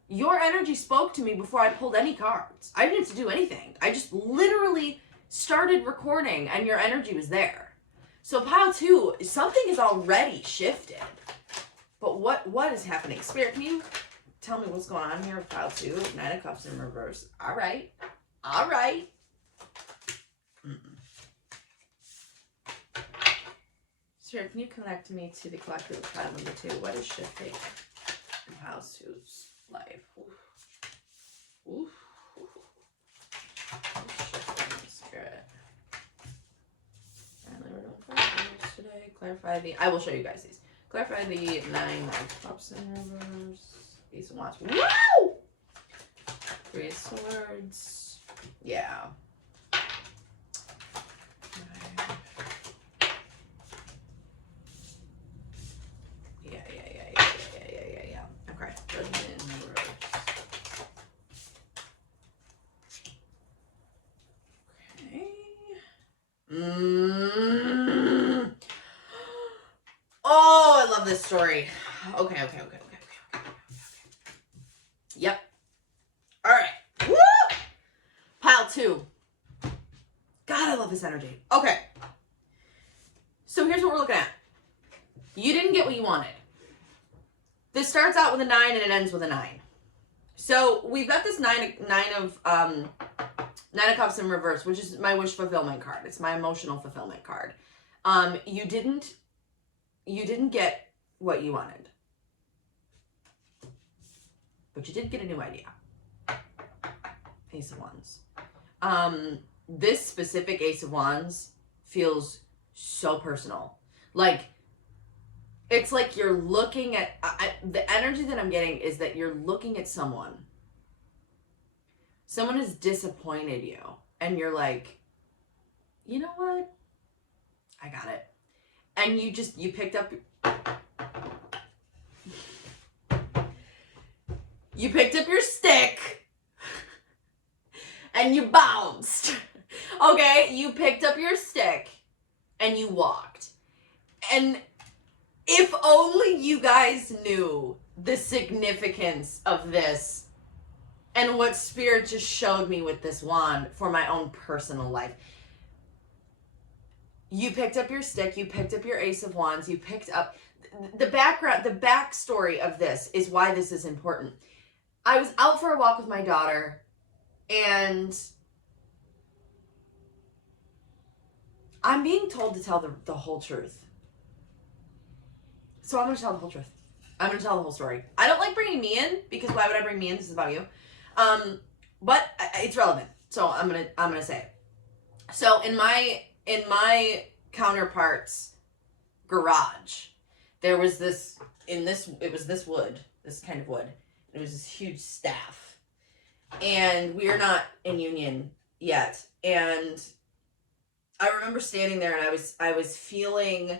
Your energy spoke to me before I pulled any cards. I didn't have to do anything. I just literally started recording and your energy was there. So pile 2, something is already shifted. But what is happening? Spirit, can you tell me what's going on here with pile 2? 9 of Cups in reverse. All right. All right. Spirit, can you connect me to the collective of pile number 2? What is shifting in pile 2's life? Oof. Oof. Shifting, Spirit. Apparently we're doing 5 things today. Clarify the... I will show you guys these. Clarify the 9 of Cups in reverse. Ace of Wands. Woo! 3 of Swords. Yeah. Okay. Judgment in reverse. Okay. Oh, I love this story. Okay. Yep. All right. Woo! Pile 2. God, I love this energy. Okay. So here's what we're looking at. You didn't get what you wanted. This starts out with a 9 and it ends with a 9. So we've got this nine of Cups in reverse, which is my wish fulfillment card. It's my emotional fulfillment card. You didn't get what you wanted, but you did get a new idea. Ace of Wands. This specific Ace of Wands feels so personal. Like, it's like you're looking at, the energy that I'm getting is that you're looking at someone. Someone has disappointed you. And you're like, you know what? I got it. And you picked up, your stick. And you bounced. Okay? You picked up your stick. And you walked. And if only you guys knew the significance of this and what Spirit just showed me with this wand for my own personal life. You picked up your stick, you picked up your Ace of Wands, you picked up the backstory of this is why this is important. I was out for a walk with my daughter and I'm being told to tell the whole truth. So I'm going to tell the whole truth. I'm going to tell the whole story. I don't like bringing me in because why would I bring me in? This is about you. But it's relevant. So I'm going to say it. So in my counterpart's garage, there was this wood, this kind of wood. It was this huge staff. And we are not in union yet. And I remember standing there and I was feeling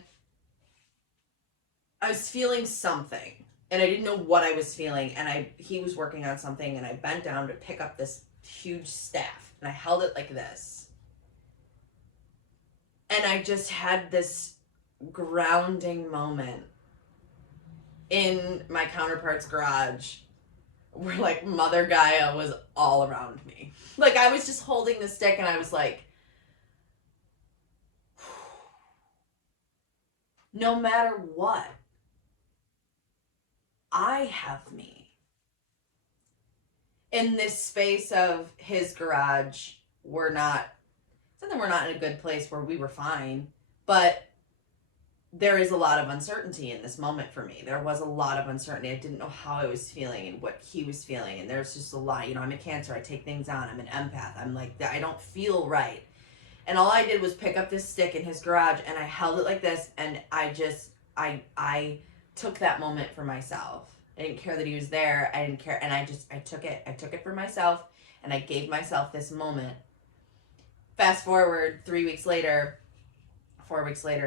something and I didn't know what I was feeling. And he was working on something and I bent down to pick up this huge staff and I held it like this. And I just had this grounding moment in my counterpart's garage where like Mother Gaia was all around me. Like I was just holding the stick and I was like, no matter what, I have me. In this space of his garage, we're not in a good place where we were fine, but there is a lot of uncertainty in this moment for me. There was a lot of uncertainty. I didn't know how I was feeling and what he was feeling. And there's just a lot, you know, I'm a Cancer. I take things on. I'm an empath. I'm like, I don't feel right. And all I did was pick up this stick in his garage and I held it like this. And I took that moment for myself. I didn't care that he was there. I didn't care. And I took it. I took it for myself and I gave myself this moment. Fast forward 4 weeks later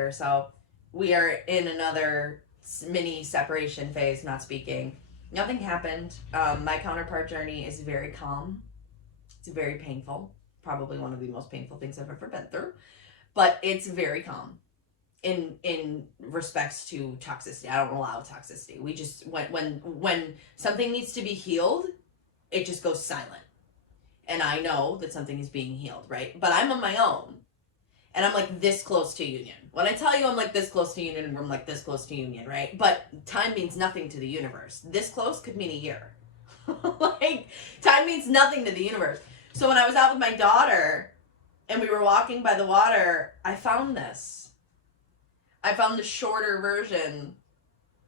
or so, we are in another mini separation phase, not speaking. Nothing happened. My counterpart journey is very calm. It's very painful. Probably one of the most painful things I've ever been through. But it's very calm in respects to toxicity. I don't allow toxicity. We just, when something needs to be healed, it just goes silent. And I know that something is being healed, right? But I'm on my own. And I'm like this close to union. When I tell you I'm like this close to union, I'm like this close to union, right? But time means nothing to the universe. This close could mean a year. Like, time means nothing to the universe. So when I was out with my daughter and we were walking by the water, I found this. I found the shorter version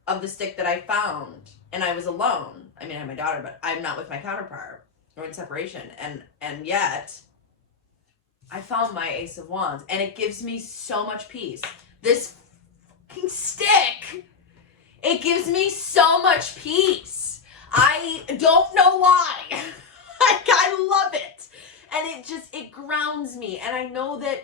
of the stick that I found. And I was alone. I mean, I had my daughter, but I'm not with my counterpart. We're in separation. And yet, I found my Ace of Wands. And it gives me so much peace. This fucking stick, it gives me so much peace. I don't know why. Like, I love it. And it grounds me. And I know that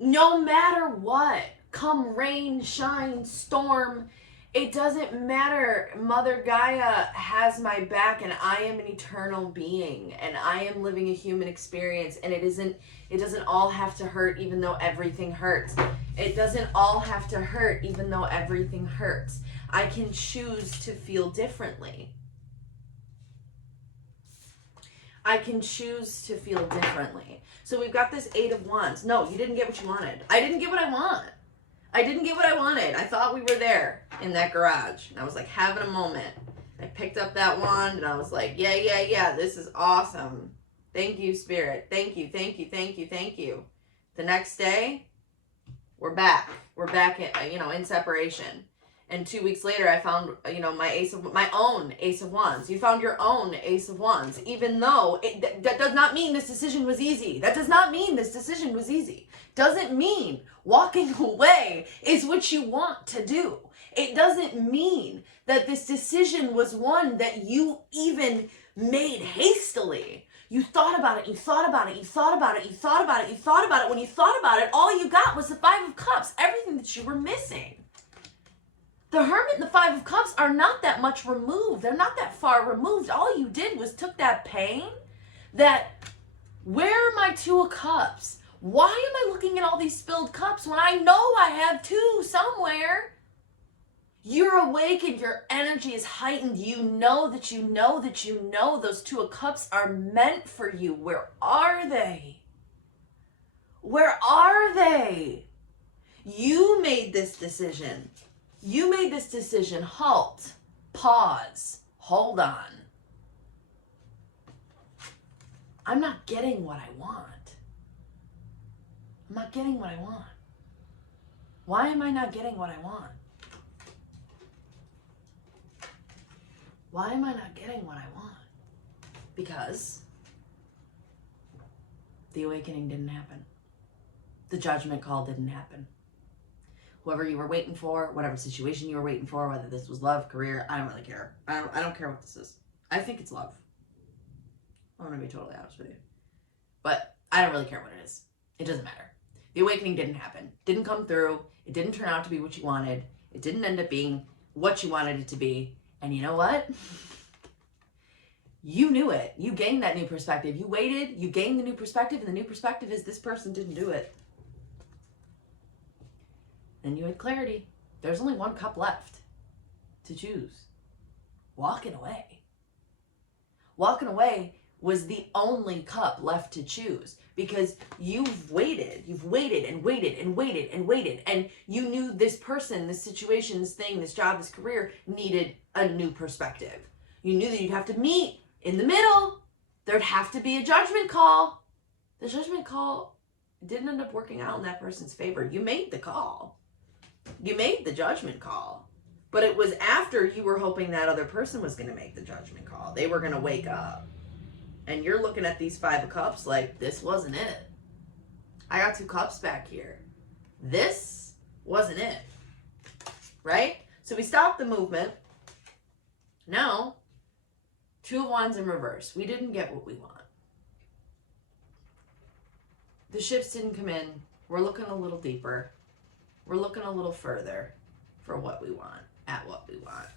no matter what, come rain, shine, storm, it doesn't matter. Mother Gaia has my back and I am an eternal being and I am living a human experience, and it doesn't all have to hurt even though everything hurts. It doesn't all have to hurt even though everything hurts. I can choose to feel differently. I can choose to feel differently. So we've got this Eight of Wands. No, you didn't get what you wanted. I didn't get what I want. I didn't get what I wanted. I thought we were there in that garage. And I was like having a moment. I picked up that wand and I was like, yeah, this is awesome. Thank you, Spirit. Thank you. The next day, we're back. We're back in separation. And 2 weeks later, I found, my own Ace of Wands. You found your own Ace of Wands, even though that does not mean this decision was easy. That does not mean this decision was easy. Doesn't mean walking away is what you want to do. It doesn't mean that this decision was one that you even made hastily. You thought about it, you thought about it, you thought about it, you thought about it, you thought about it. When you thought about it, all you got was the Five of Cups, everything that you were missing. The Hermit and the Five of Cups are not that much removed. They're not that far removed. All you did was took that pain, where are my Two of Cups? Why am I looking at all these spilled cups when I know I have two somewhere? You're awakened. Your energy is heightened. You know that you know that you know those Two of Cups are meant for you. Where are they? Where are they? You made this decision. You made this decision. Halt. Pause. Hold on. I'm not getting what I want. I'm not getting what I want. Why am I not getting what I want? Why am I not getting what I want? Because the awakening didn't happen. The judgment call didn't happen. Whoever you were waiting for, whatever situation you were waiting for, whether this was love, career, I don't really care. I don't care what this is. I think it's love. I'm going to be totally honest with you. But I don't really care what it is. It doesn't matter. The awakening didn't happen. Didn't come through. It didn't turn out to be what you wanted. It didn't end up being what you wanted it to be. And you know what? You knew it. You gained that new perspective. You waited. You gained the new perspective. And the new perspective is this person didn't do it. Then you had clarity. There's only one cup left to choose. Walking away. Walking away was the only cup left to choose, because you've waited and waited and waited and waited, and you knew this person, this situation, this thing, this job, this career needed a new perspective. You knew that you'd have to meet in the middle. There'd have to be a judgment call. The judgment call didn't end up working out in that person's favor. You made the call. You made the judgment call. But it was after you were hoping that other person was going to make the judgment call. They were going to wake up. And you're looking at these 5 of cups like, this wasn't it. I got 2 cups back here. This wasn't it. Right? So we stopped the movement. Now, 2 of Wands in reverse. We didn't get what we want. The shifts didn't come in. We're looking a little deeper. We're looking a little further for what we want, at what we want.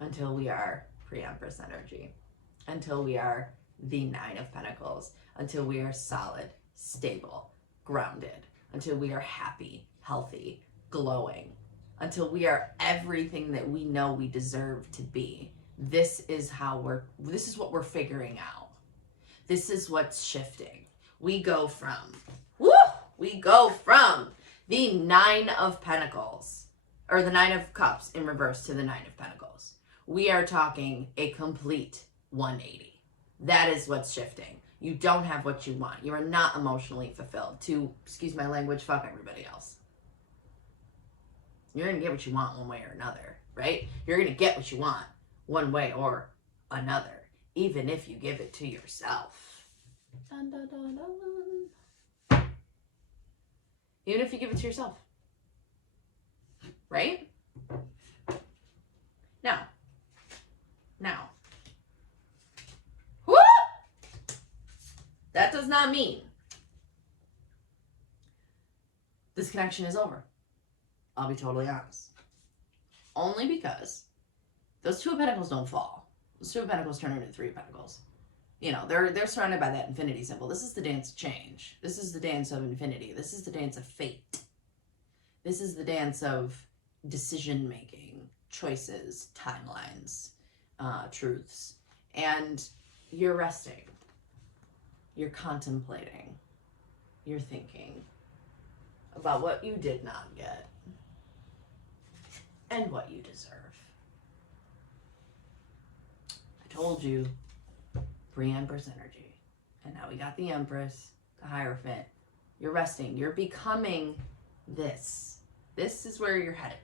Until we are pre-Empress energy. Until we are the 9 of Pentacles. Until we are solid, stable, grounded. Until we are happy, healthy, glowing. Until we are everything that we know we deserve to be. This is what we're figuring out. This is what's shifting. We go from the 9 of Pentacles, or the 9 of Cups in reverse, to the 9 of Pentacles. We are talking a complete 180. That is what's shifting. You don't have what you want. You are not emotionally fulfilled. To, excuse my language, fuck everybody else. You're going to get what you want one way or another, right? You're going to get what you want one way or another, even if you give it to yourself. Dun, dun, dun, dun. Even if you give it to yourself. Right? Now. Whoo! That does not mean this connection is over. I'll be totally honest. Only because those 2 of Pentacles don't fall. Those 2 of Pentacles turn into 3 of Pentacles. You know, they're surrounded by that infinity symbol. This is the dance of change. This is the dance of infinity. This is the dance of fate. This is the dance of decision-making, choices, timelines, truths. And you're resting. You're contemplating. You're thinking about what you did not get and what you deserve. I told you, pre-Empress energy. And now we got the Empress, the Hierophant. You're resting. You're becoming this. This is where you're headed.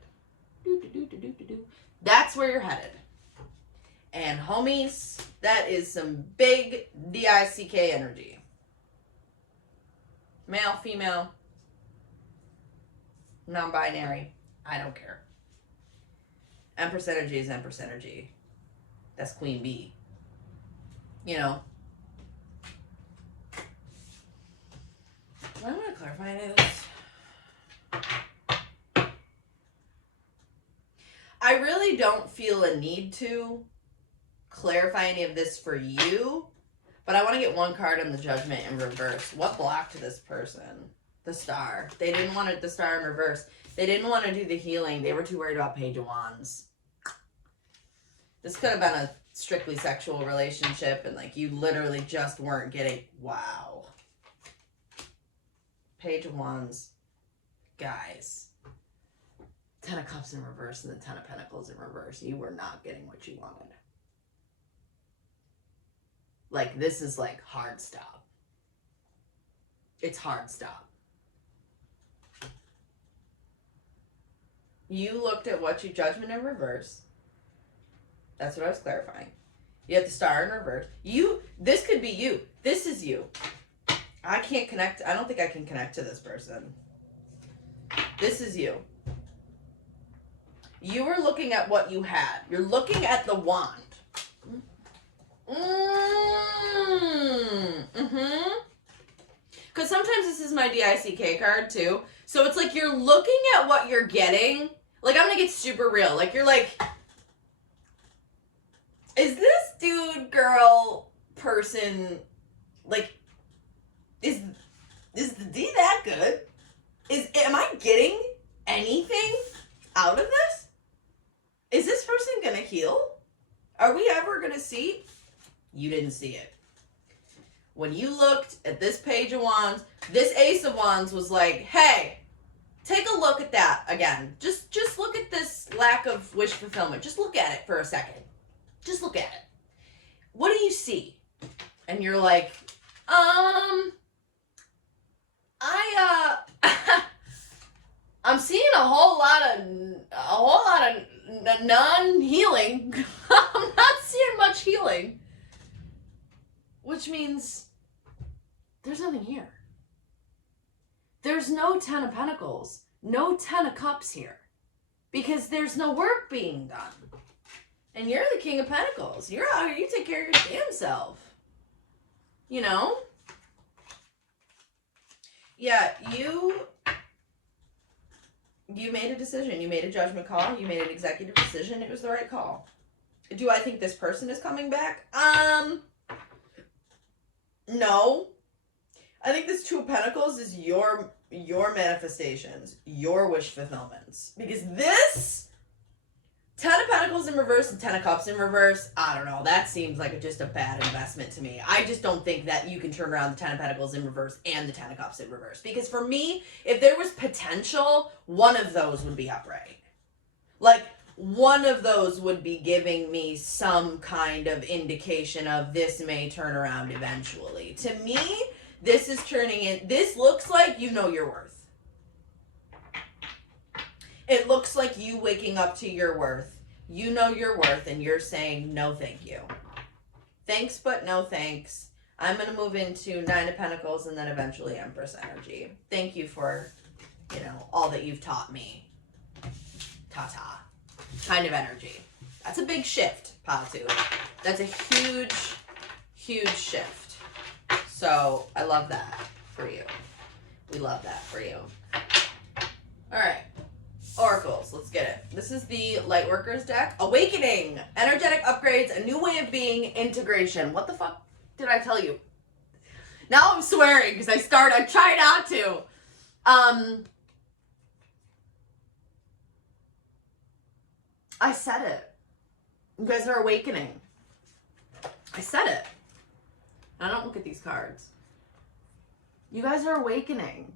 That's where you're headed. And homies, that is some big D-I-C-K energy. Male, female, non-binary, I don't care. Empress energy is Empress energy. That's Queen Bee. You know. I want to clarify any of this. I really don't feel a need to clarify any of this for you, but I want to get one card on the Judgment in reverse. What blocked this person? The Star. They didn't want it, the Star in reverse. They didn't want to do the healing. They were too worried about Page of Wands. This could have been a strictly sexual relationship, and like you literally just weren't getting, wow. Page of Wands. Guys. 10 of Cups in reverse and the 10 of Pentacles in reverse. You were not getting what you wanted. Like, this is like hard stop. It's hard stop. You looked at what you Judgment in reverse. That's what I was clarifying. You have the Star in reverse. This could be you. This is you. I can't connect. I don't think I can connect to this person. This is you. You were looking at what you had. You're looking at the wand. Because sometimes this is my DICK card too. So it's like you're looking at what you're getting. Like, I'm going to get super real. Like, you're like, is this dude, girl, person, like, is the D that good? Am I getting anything out of this? Is this person gonna heal? Are we ever going to see? You didn't see it. When you looked at this Page of Wands, this Ace of Wands was like, hey, take a look at that again. Just look at this lack of wish fulfillment. Just look at it for a second. Just look at it. What do you see? And you're like, I'm seeing a whole lot of non-healing. I'm not seeing much healing. Which means there's nothing here. There's no 10 of Pentacles, no 10 of Cups here. Because there's no work being done. And you're the King of Pentacles. You're out here, you take care of your damn self. You know? Yeah, you made a decision. You made a judgment call. You made an executive decision. It was the right call. Do I think this person is coming back? No. I think this Two of Pentacles is your manifestations, your wish fulfillments. Because this 10 of Pentacles in reverse and 10 of Cups in reverse, I don't know. That seems like just a bad investment to me. I just don't think that you can turn around the 10 of Pentacles in reverse and the 10 of Cups in reverse. Because for me, if there was potential, one of those would be upright. Like, one of those would be giving me some kind of indication of this may turn around eventually. To me, this is turning in, this looks like you know your worth. It looks like you waking up to your worth. You know your worth and you're saying, no, thank you. Thanks, but no thanks. I'm going to move into 9 of Pentacles and then eventually Empress energy. Thank you for, you know, all that you've taught me. Ta-ta. Kind of energy. That's a big shift, Patu. That's a huge, huge shift. So I love that for you. We love that for you. All right. Oracles, let's get it. This is the Lightworkers deck. Awakening, energetic upgrades, a new way of being, integration. What the fuck did I tell you? Now I'm swearing because I try not to. I said it. You guys are awakening. I said it. Now don't look at these cards. You guys are awakening.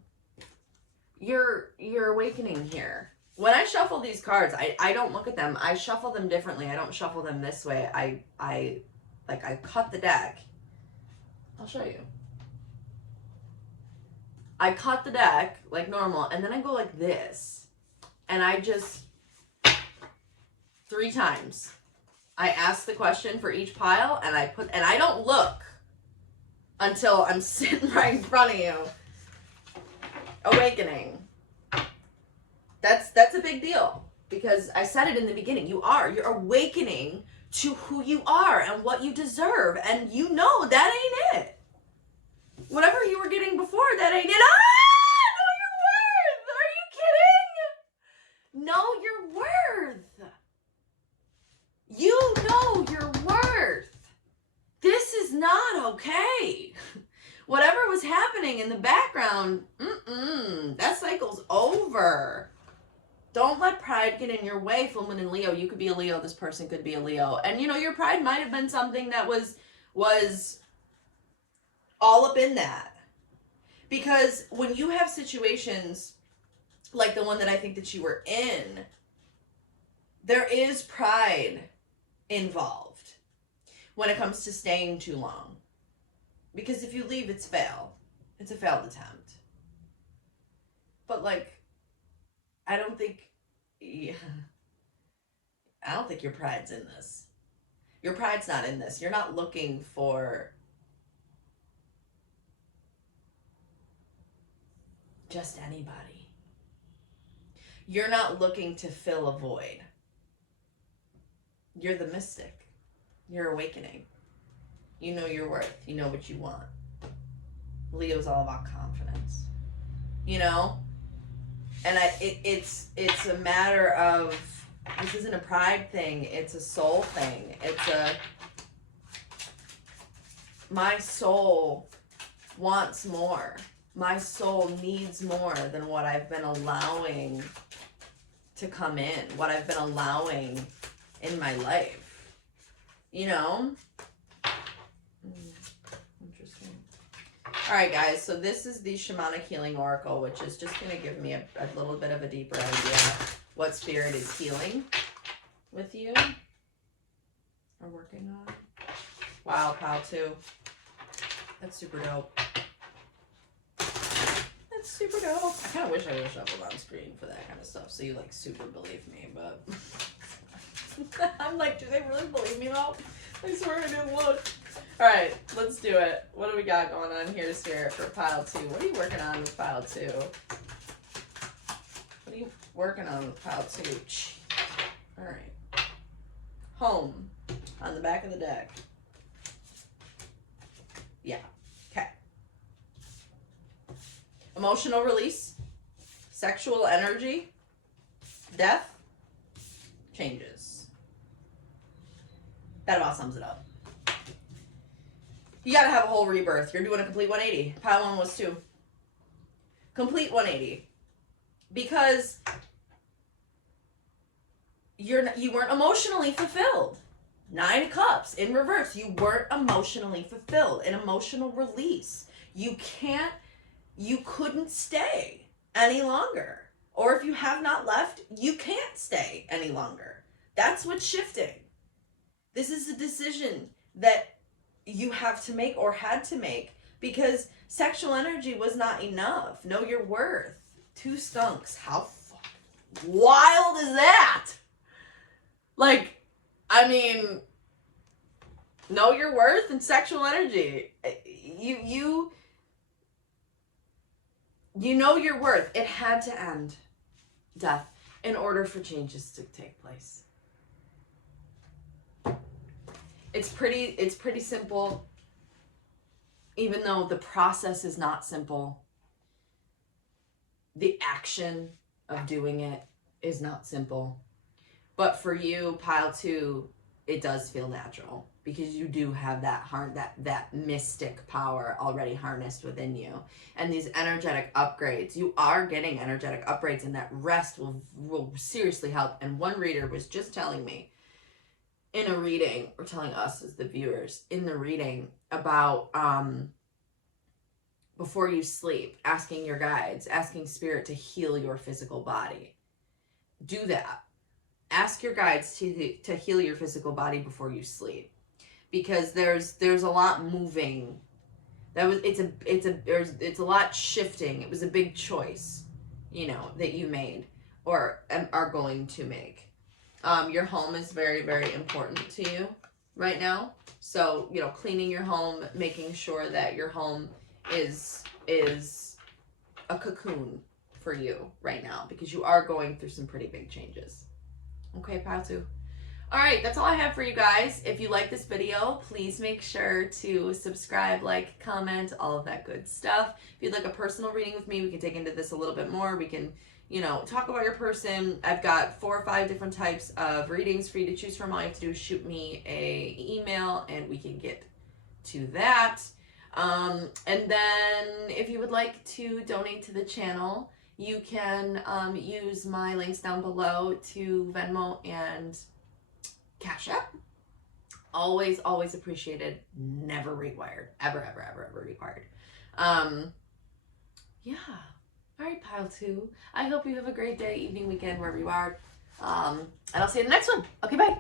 You're awakening here. When I shuffle these cards, I don't look at them. I shuffle them differently. I don't shuffle them this way. I cut the deck. I'll show you. I cut the deck like normal, and then I go like this. And I just, 3 times. I ask the question for each pile, and I don't look until I'm sitting right in front of you. Awakening. That's a big deal because I said it in the beginning. You're awakening to who you are and what you deserve, and you know that ain't it. Whatever you were getting before, that ain't it. Know your worth. Are you kidding? Know your worth. You know your worth. This is not okay. Whatever was happening in the background, that cycle's over. Don't let pride get in your way, full moon in Leo. You could be a Leo. This person could be a Leo. And, you know, your pride might have been something that was all up in that. Because when you have situations like the one that I think that you were in, there is pride involved when it comes to staying too long. Because if you leave, it's fail. It's a failed attempt. But, like, I don't think your pride's in this. Your pride's not in this. You're not looking for just anybody. You're not looking to fill a void. You're the mystic. You're awakening. You know your worth. You know what you want. Leo's all about confidence. You know? And it's a matter of, this isn't a pride thing, it's a soul thing. My soul wants more. My soul needs more than what I've been allowing to come in, what I've been allowing in my life. you know? Interesting. All right, guys, so this is the Shamanic Healing Oracle, which is just going to give me a little bit of a deeper idea what Spirit is healing with you or working on. Wow, pile 2. That's super dope. That's super dope. I kind of wish I would have shuffled on screen for that kind of stuff, so you, like, super believe me, but... I'm like, do they really believe me, though? I swear I didn't look. All right, let's do it. What do we got going on here, Spirit, for pile 2? What are you working on with pile 2? What are you working on with pile 2? All right. Home on the back of the deck. Yeah. Okay. Emotional release. Sexual energy. Death. Changes. That about sums it up. You gotta have a whole rebirth. You're doing a complete 180. Pile 1 was 2. Complete 180. Because you weren't emotionally fulfilled. 9 of Cups in reverse. You weren't emotionally fulfilled. An emotional release. You couldn't stay any longer. Or if you have not left, you can't stay any longer. That's what's shifting. This is a decision that you have to make or had to make because sexual energy was not enough. Know your worth. 2 skunks. How wild is that? Like, I mean, know your worth and sexual energy. You know your worth. It had to end, death, in order for changes to take place. It's pretty simple, even though the process is not simple. The action of doing it is not simple. But for you, pile 2, it does feel natural because you do have that mystic power already harnessed within you. And these energetic upgrades, you are getting energetic upgrades, and that rest will seriously help. And one reader was just telling me in a reading, or telling us as the viewers in the reading, about before you sleep, asking your guides, asking Spirit to heal your physical body. Do that. Ask your guides to heal your physical body before you sleep, because there's a lot moving. It's a lot shifting. It was a big choice, you know, that you made or are going to make. Your home is very, very important to you right now. So, you know, cleaning your home, making sure that your home is a cocoon for you right now, because you are going through some pretty big changes. Okay, pile 2. All right, that's all I have for you guys. If you like this video, please make sure to subscribe, like, comment, all of that good stuff. If you'd like a personal reading with me, we can dig into this a little bit more. We can, you know, talk about your person. I've got 4 or 5 different types of readings for you to choose from. All you have to do is shoot me an email and we can get to that. And then if you would like to donate to the channel, you can use my links down below to Venmo and CashApp. Always, always appreciated. Never required. Ever, ever, ever, ever required. Yeah. All right, pile 2. I hope you have a great day, evening, weekend, wherever you are. And I'll see you in the next one. Okay, bye.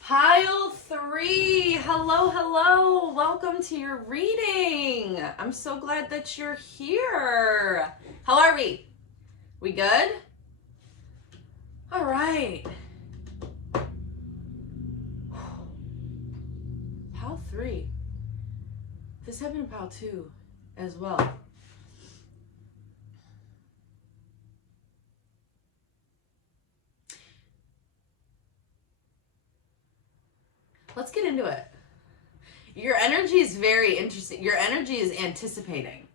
Pile 3. Hello, hello. Welcome to your reading. I'm so glad that you're here. How are we? We good? All right. Pile 3. This happened in pile 2 as well. Let's get into it. Your energy is very interesting. Your energy is anticipating.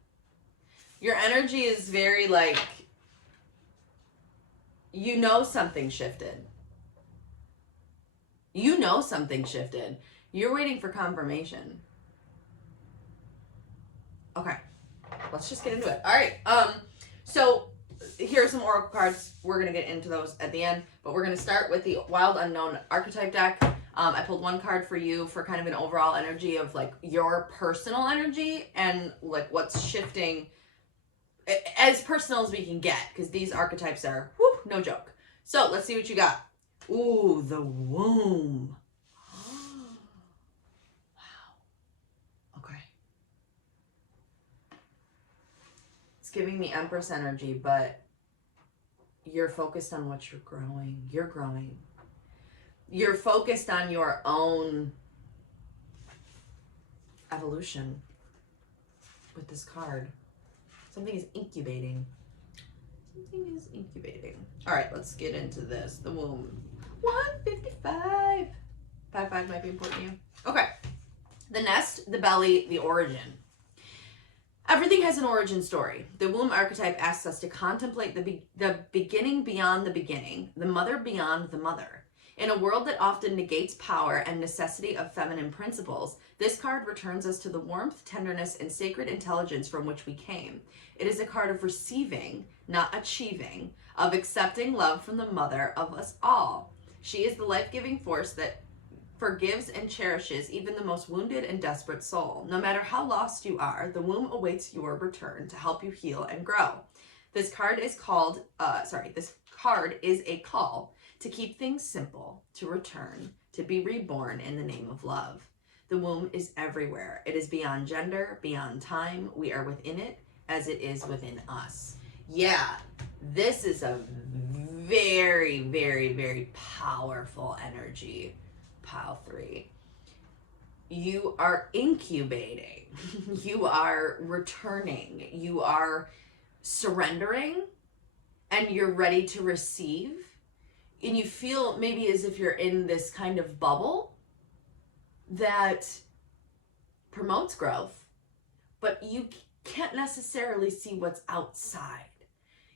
Your energy is very like, you know something shifted. You know something shifted. You're waiting for confirmation. Okay, let's just get into it. All right, so here are some oracle cards. We're going to get into those at the end, but we're going to start with the Wild Unknown Archetype deck. I pulled one card for you for kind of an overall energy of like your personal energy and like what's shifting as personal as we can get, because these archetypes are, whew, no joke. So let's see what you got. Ooh, the womb. Wow. Okay. It's giving me Empress energy, but you're focused on what you're growing. You're growing. You're focused on your own evolution with this card. Something is incubating. Something is incubating. All right, let's get into this. The womb. 155. 55 might be important to you. Okay. The nest, the belly, the origin. Everything has an origin story. The womb archetype asks us to contemplate the beginning beyond the beginning, the mother beyond the mother. In a world that often negates power and necessity of feminine principles, this card returns us to the warmth, tenderness, and sacred intelligence from which we came. It is a card of receiving, not achieving, of accepting love from the mother of us all. She is the life-giving force that forgives and cherishes even the most wounded and desperate soul. No matter how lost you are, the womb awaits your return to help you heal and grow. This card is this card is a call to keep things simple, to return, to be reborn in the name of love. The womb is everywhere. It is beyond gender, beyond time. We are within it as it is within us. Yeah, this is a very, very, very powerful energy. Pile 3. You are incubating. You are returning. You are surrendering, and you're ready to receive. And you feel maybe as if you're in this kind of bubble that promotes growth, but you can't necessarily see what's outside.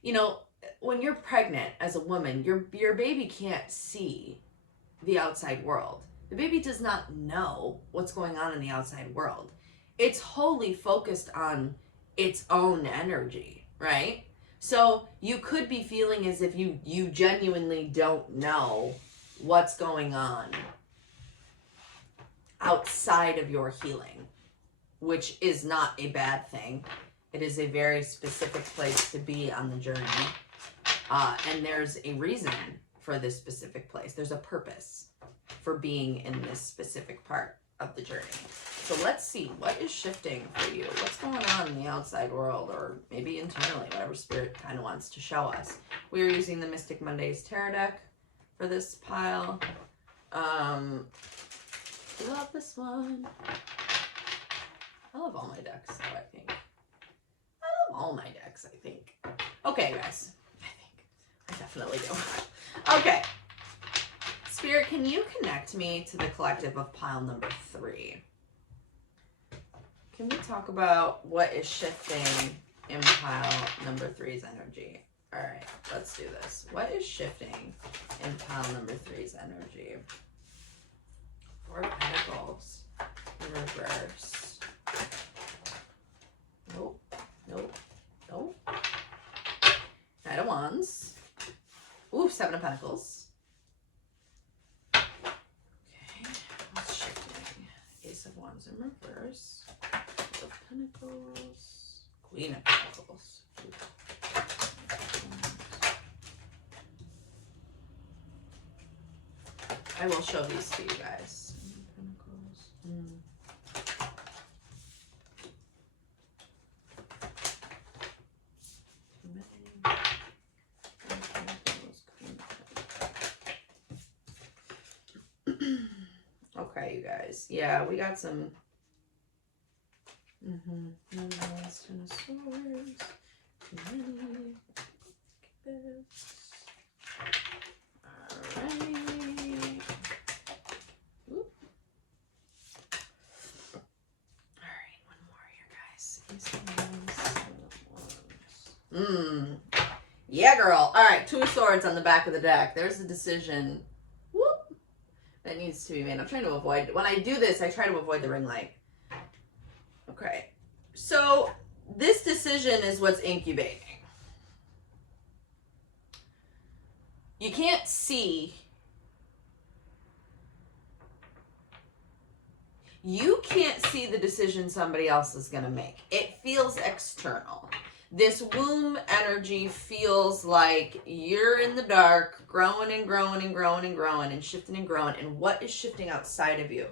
You know, when you're pregnant as a woman, your baby can't see the outside world. The baby does not know what's going on in the outside world. It's wholly focused on its own energy, right? So you could be feeling as if you genuinely don't know what's going on outside of your healing, which is not a bad thing. It is a very specific place to be on the journey. And there's a reason for this specific place. There's a purpose for being in this specific part of the journey. So let's see, what is shifting for you? What's going on in the outside world, or maybe internally, whatever spirit kind of wants to show us. We are using the Mystic Mondays Tarot deck for this pile. Love this one. I love all my decks, though, I think. I love all my decks, I think. Okay, guys. I definitely do. Okay. Spirit, can you connect me to the collective of pile number 3? Can we talk about what is shifting in pile number 3's energy? All right, let's do this. What is shifting in pile number 3's energy? 4 of Pentacles in reverse. Nope, nope, nope. Knight of Wands. Ooh, 7 of Pentacles. Ace of Wands in reverse, Four of Pentacles, Queen of Pentacles. I will show these to you guys. Pentacles. Okay, you guys. Yeah, we got some. Ten of Swords. Alright. Alright, one more here, guys. Yeah, girl. Alright, 2 of Swords on the back of the deck. There's the decision. That needs to be made. I'm trying to avoid, when I do this, I try to avoid the ring light. Okay. So this decision is what's incubating. You can't see, You can't see the decision somebody else is going to make. It feels external. This womb energy feels like you're in the dark, growing and growing and growing and growing and shifting and growing. And what is shifting outside of you?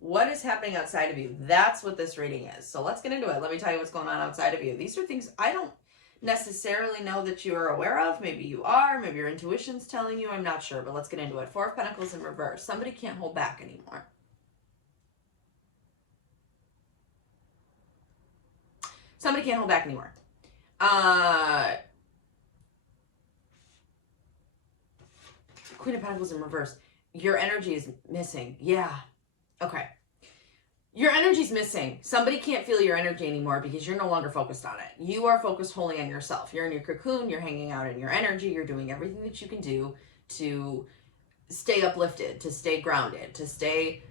What is happening outside of you? That's what this reading is. So let's get into it. Let me tell you what's going on outside of you. These are things I don't necessarily know that you are aware of. Maybe you are. Maybe your intuition's telling you. I'm not sure, but let's get into it. Four of Pentacles in reverse. Somebody can't hold back anymore. Somebody can't hold back anymore. Queen of Pentacles in reverse. Your energy is missing. Yeah. Okay. Your energy's missing. Somebody can't feel your energy anymore because you're no longer focused on it. You are focused wholly on yourself. You're in your cocoon. You're hanging out in your energy. You're doing everything that you can do to stay uplifted, to stay grounded, to stay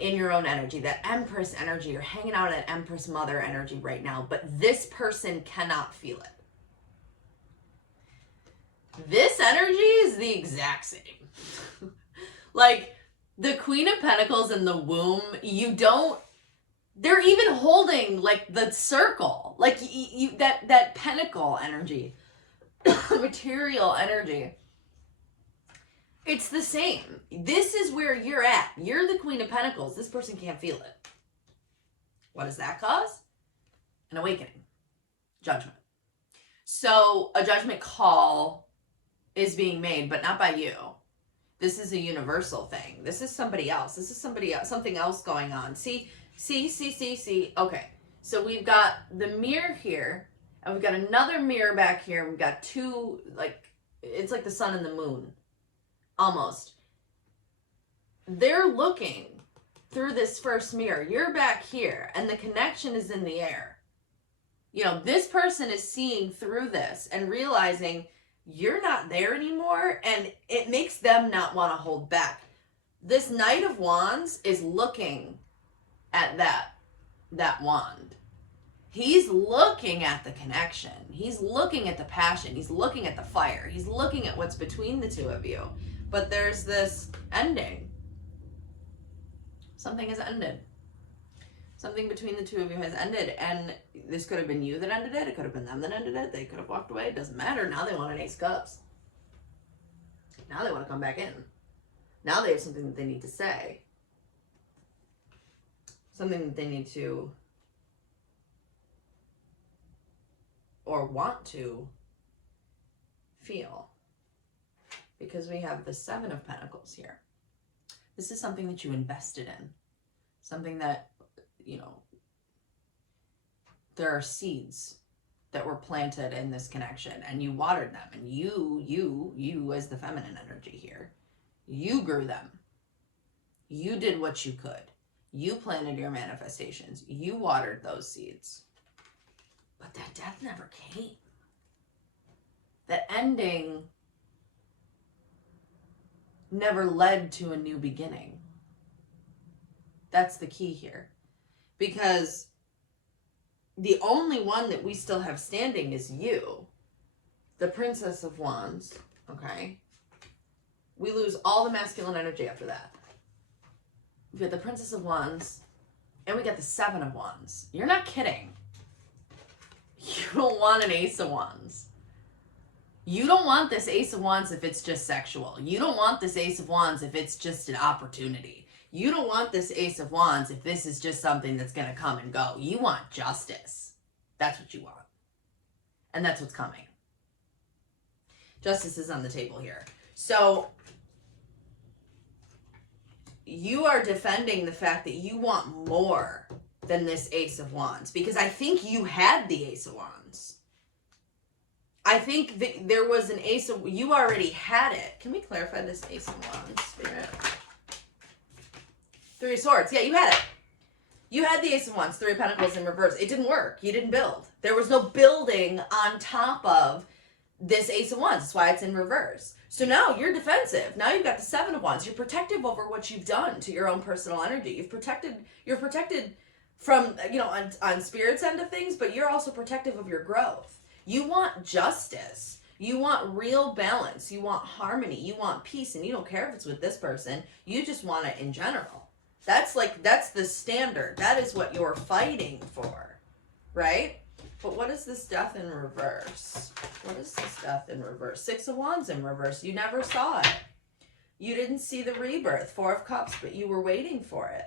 in your own energy. That Empress energy. You're hanging out in that Empress Mother energy right now. But this person cannot feel it. This energy is the exact same. Like, the Queen of Pentacles in the womb, they're even holding, like, the circle. Like, that pentacle energy. Material energy. It's the same. This is where you're at. You're the Queen of Pentacles. This person can't feel it. What does that cause? An awakening. Judgment. So, a judgment call is being made, but not by you. This is a universal thing. This is somebody else. This is something else going on. See. Okay. So we've got the mirror here, and we've got another mirror back here, and we've got two, like, it's like the sun and the moon. Almost. They're looking through this first mirror. You're back here, and the connection is in the air. You know, this person is seeing through this and realizing you're not there anymore, and it makes them not want to hold back. This Knight of Wands is looking at that wand. He's looking at the connection. He's looking at the passion. He's looking at the fire. He's looking at what's between the two of you. But there's this ending. Something has ended. Something between the two of you has ended, and this could have been you that ended it. It could have been them that ended it. They could have walked away. It doesn't matter. Now they want an Ace of Cups. Now they want to come back in. Now they have something that they need to say. Something that they need to, or want to, feel. Because we have the Seven of Pentacles here. This is something that you invested in. Something that, you know, there are seeds that were planted in this connection, and you watered them, and you as the feminine energy here, you grew them. You did what you could. You planted your manifestations. You watered those seeds. But that death never came. That ending never led to a new beginning. That's the key here. Because the only one that we still have standing is you. The Princess of Wands, okay? We lose all the masculine energy after that. We got the Princess of Wands, and we got the Seven of Wands. You're not kidding. You don't want an Ace of Wands. You don't want this Ace of Wands if it's just sexual. You don't want this Ace of Wands if it's just an opportunity. You don't want this Ace of Wands if this is just something that's going to come and go. You want justice. That's what you want. And that's what's coming. Justice is on the table here. So you are defending the fact that you want more than this Ace of Wands. Because I think you had the Ace of Wands. I think that there was an Ace of... You already had it. Can we clarify this Ace of Wands, Spirit? Three of Swords. Yeah, you had it. You had the Ace of Wands, Three of Pentacles in reverse. It didn't work. You didn't build. There was no building on top of this Ace of Wands. That's why it's in reverse. So now you're defensive. Now you've got the Seven of Wands. You're protective over what you've done to your own personal energy. You're protected from, you know, on Spirit's end of things, but you're also protective of your growth. You want justice. You want real balance. You want harmony. You want peace. And you don't care if it's with this person. You just want it in general. That's the standard. That is what you're fighting for, right? But what is this death in reverse? What is this death in reverse? Six of Wands in reverse. You never saw it. You didn't see the rebirth. Four of Cups, but you were waiting for it.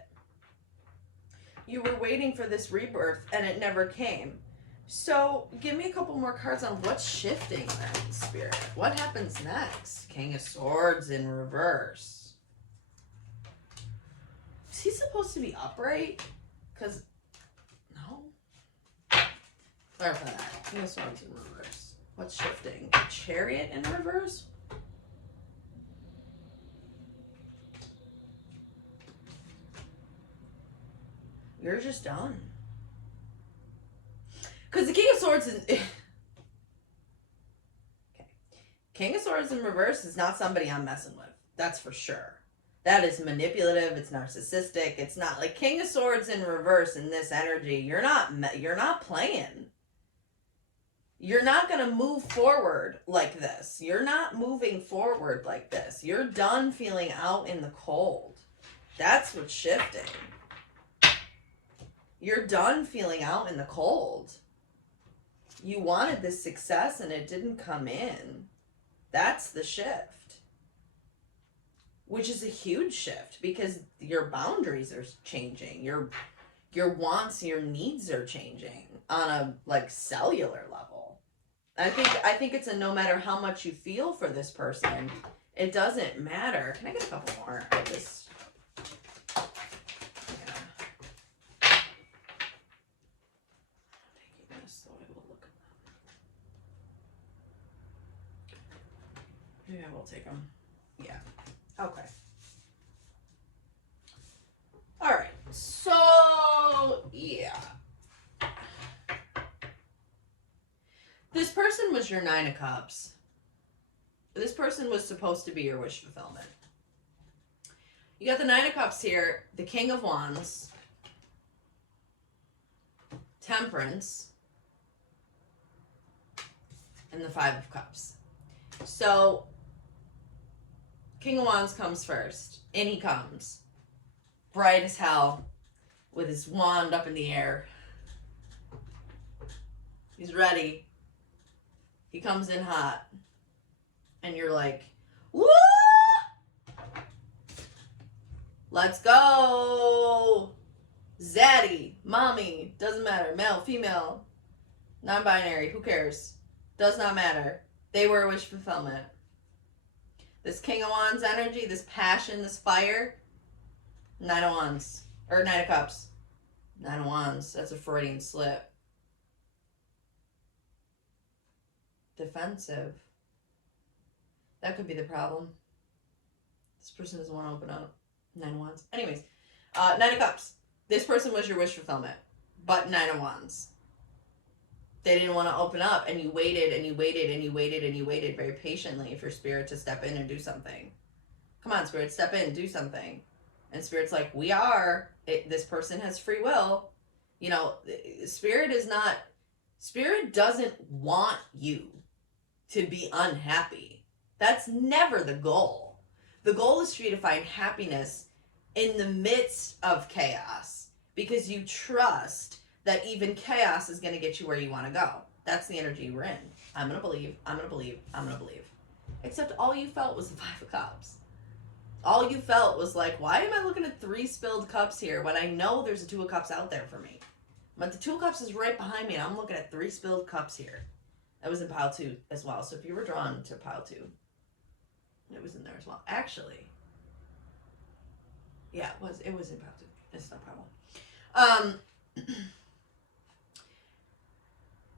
You were waiting for this rebirth, and it never came. So give me a couple more cards on what's shifting then, Spirit. What happens next? King of Swords in reverse. Is he supposed to be upright? Because, no. Clarify that. King of Swords in reverse. What's shifting? Chariot in reverse? You're just done. Because the King of Swords is... okay. King of Swords in reverse is not somebody I'm messing with. That's for sure. That is manipulative. It's narcissistic. It's not like King of Swords in reverse in this energy. You're not playing. You're not going to move forward like this. You're not moving forward like this. You're done feeling out in the cold. That's what's shifting. You're done feeling out in the cold. You wanted this success and it didn't come in. That's the shift. Which is a huge shift because your boundaries are changing. Your wants, your needs are changing on a cellular level. I think it's a no matter how much you feel for this person, it doesn't matter. Can I get a couple more of this? Yeah, we'll take them. Yeah. Okay. All right. So, yeah. This person was your Nine of Cups. This person was supposed to be your wish fulfillment. You got the Nine of Cups here, the King of Wands, Temperance, and the Five of Cups. So, King of Wands comes first. In he comes. Bright as hell. With his wand up in the air. He's ready. He comes in hot. And you're like, woo! Let's go! Zaddy, mommy, doesn't matter. Male, female, non-binary, who cares? Does not matter. They were a wish fulfillment. This King of Wands energy, this passion, this fire. Nine of Wands. Or Nine of Cups. Nine of Wands. That's a Freudian slip. Defensive. That could be the problem. This person doesn't want to open up. Nine of Wands. Anyways. Nine of Cups. This person was your wish fulfillment. But Nine of Wands. They didn't want to open up, and you waited and you waited and you waited and you waited very patiently for Spirit to step in and do something. Come on, Spirit, step in, do something. And Spirit's like, we are. This person has free will. You know, Spirit doesn't want you to be unhappy. That's never the goal. The goal is for you to find happiness in the midst of chaos because you trust that even chaos is going to get you where you want to go. That's the energy we're in. I'm going to believe, I'm going to believe, I'm going to believe. Except all you felt was the Five of Cups. All you felt was like, why am I looking at 3 spilled cups here when I know there's a 2 of Cups out there for me? But the 2 of Cups is right behind me and I'm looking at 3 spilled cups here. That was in pile 2 as well. So if you were drawn to pile 2, it was in there as well. Actually, yeah, it was in pile 2. It's not pile 1.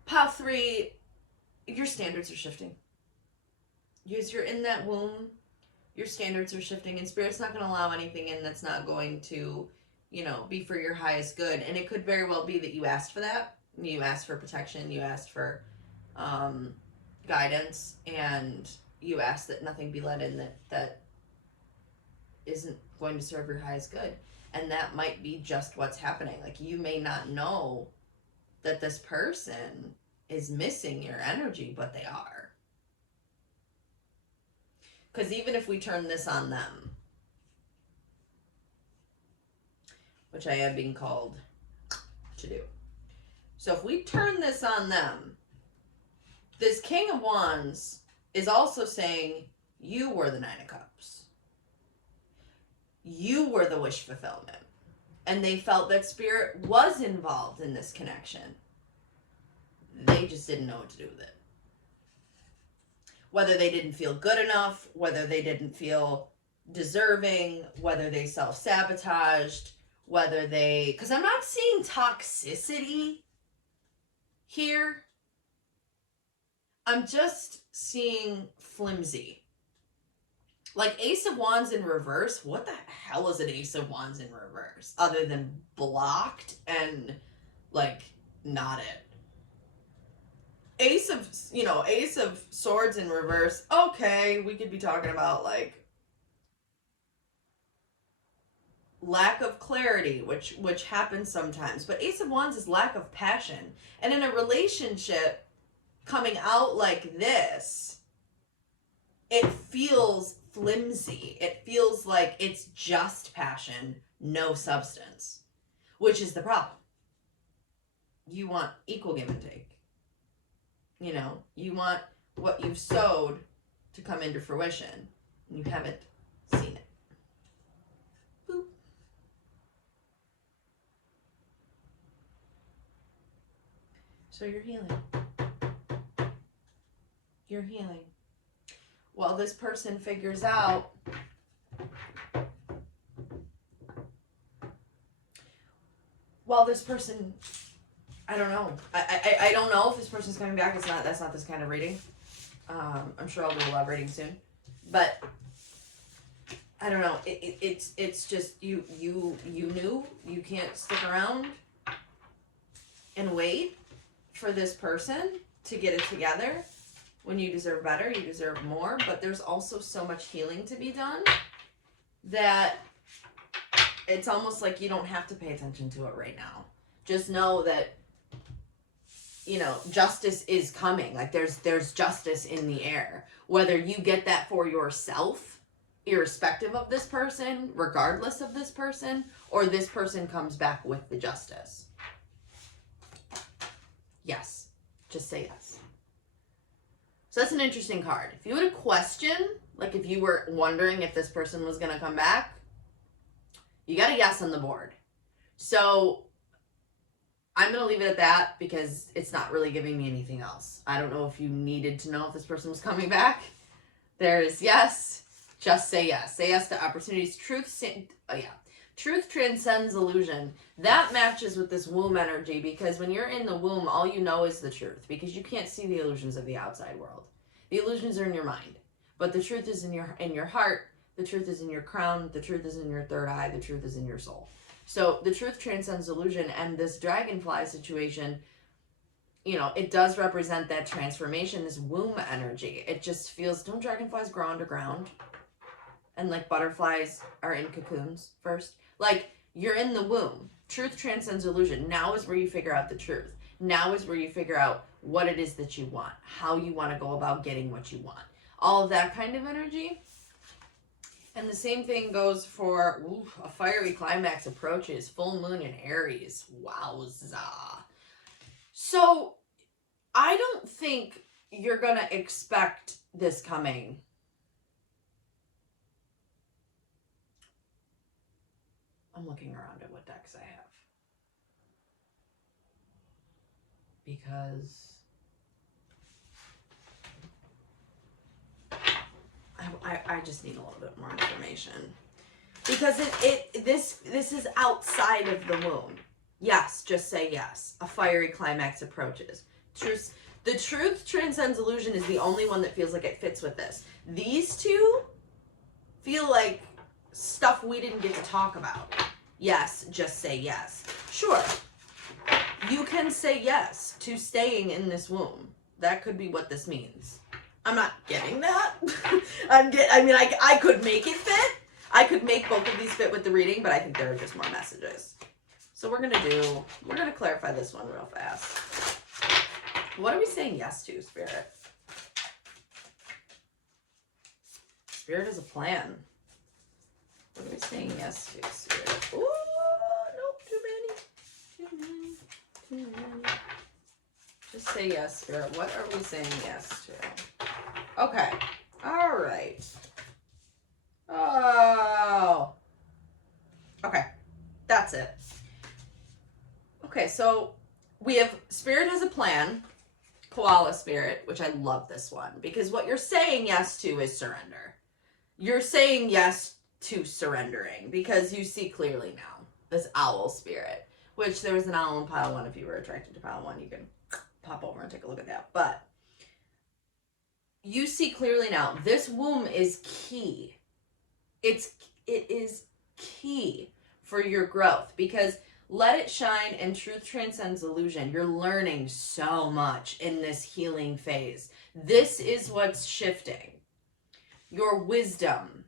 Pile 3, your standards are shifting. Because you're in that womb, your standards are shifting, and Spirit's not going to allow anything in that's not going to, be for your highest good. And it could very well be that you asked for that. You asked for protection, you asked for guidance, and you asked that nothing be let in that isn't going to serve your highest good. And that might be just what's happening. Like, you may not know that this person is missing your energy, but they are. Because even if we turn this on them, which I am being called to do. So if we turn this on them, this King of Wands is also saying you were the Nine of Cups. You were the wish fulfillment. And they felt that spirit was involved in this connection. They just didn't know what to do with it. Whether they didn't feel good enough, whether they didn't feel deserving, whether they self-sabotaged, whether they... Because I'm not seeing toxicity here. I'm just seeing flimsy. Like Ace of Wands in reverse. What the hell is an Ace of Wands in reverse? Other than blocked and like not it. Ace of Swords in reverse. Okay, we could be talking about like lack of clarity, which happens sometimes. But Ace of Wands is lack of passion. And in a relationship coming out like this, it feels flimsy. It feels like it's just passion, no substance, which is the problem. You want equal give and take. You know, you want what you've sowed to come into fruition, and you haven't seen it. Boop. So you're healing. You're healing. While this person figures out I don't know. I don't know if this person's coming back. That's not this kind of reading. I'm sure I'll do a love reading soon. But I don't know. It's just you knew you can't stick around and wait for this person to get it together. When you deserve better, you deserve more. But there's also so much healing to be done that it's almost like you don't have to pay attention to it right now. Just know that, you know, justice is coming. Like there's justice in the air. Whether you get that for yourself, irrespective of this person, regardless of this person, or this person comes back with the justice. Yes. Just say yes. So that's an interesting card. If you had a question, like if you were wondering if this person was going to come back, you got a yes on the board. So I'm going to leave it at that because it's not really giving me anything else. I don't know if you needed to know if this person was coming back. There's yes. Just say yes. Say yes to opportunities. Truth transcends illusion. That matches with this womb energy because when you're in the womb, all you know is the truth because you can't see the illusions of the outside world. The illusions are in your mind, but the truth is in your heart. The truth is in your crown. The truth is in your third eye. The truth is in your soul. So the truth transcends illusion, and this dragonfly situation, you know, it does represent that transformation, this womb energy. It just feels, don't dragonflies grow underground? And like butterflies are in cocoons first? Like, you're in the womb. Truth transcends illusion. Now is where you figure out the truth. Now is where you figure out what it is that you want, how you want to go about getting what you want. All of that kind of energy. And the same thing goes for a fiery climax approaches, full moon in Aries. Wowza. So I don't think you're going to expect this coming. I'm looking around at what decks I have. Because I just need a little bit more information. Because this is outside of the womb. Yes, just say yes. A fiery climax approaches. The truth transcends illusion is the only one that feels like it fits with this. These two feel like stuff we didn't get to talk about. Yes, just say yes. Sure, you can say yes to staying in this womb. That could be what this means. I'm not getting that. I could make it fit. I could make both of these fit with the reading, but I think there are just more messages. So we're gonna clarify this one real fast. What are we saying yes to, Spirit? Spirit is a plan. What are we saying yes to, Spirit? Ooh, no Just say yes, Spirit. What are we saying yes to? Okay. All right. Oh. Okay. That's it. Okay, so we have Spirit has a plan. Koala Spirit, which I love this one, because what you're saying yes to is surrender. You're saying yes to surrendering because you see clearly now. This Owl Spirit, which there was an owl in pile 1. If you were attracted to pile 1, you can pop over and take a look at that. But you see clearly now, this womb is key. It is key for your growth, because let it shine and truth transcends illusion. You're learning so much in this healing phase. This is what's shifting. Your wisdom,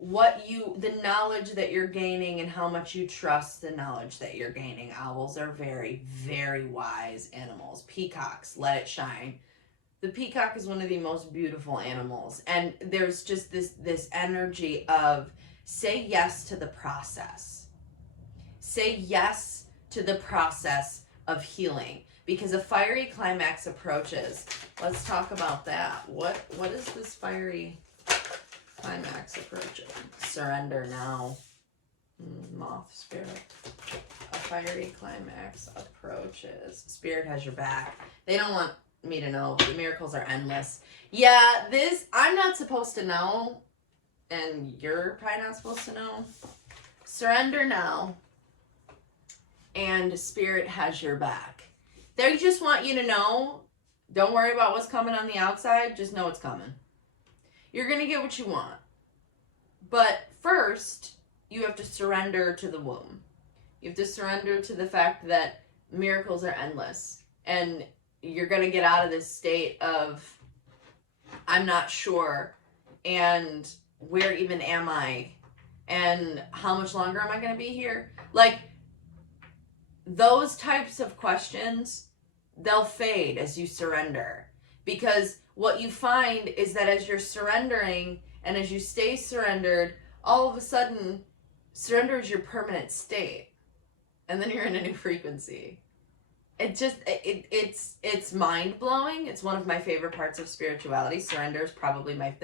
the knowledge that you're gaining and how much you trust the knowledge that you're gaining. Owls are very, very wise animals. Peacocks, let it shine. The peacock is one of the most beautiful animals. And there's just this energy of say yes to the process. Say yes to the process of healing, because a fiery climax approaches. Let's talk about that. What is this fiery climax approaching? Surrender now. Moth Spirit. A fiery climax approaches. Spirit has your back. They don't want me to know. The miracles are endless. Yeah, I'm not supposed to know, and you're probably not supposed to know. Surrender now, and Spirit has your back. They just want you to know, don't worry about what's coming on the outside, just know it's coming. You're going to get what you want. But first, you have to surrender to the womb. You have to surrender to the fact that miracles are endless. And you're going to get out of this state of, I'm not sure, and where even am I? And how much longer am I going to be here? Like, those types of questions, they'll fade as you surrender. Because what you find is that as you're surrendering and as you stay surrendered, all of a sudden, surrender is your permanent state. And then you're in a new frequency. It's mind-blowing. It's one of my favorite parts of spirituality. Surrender is probably my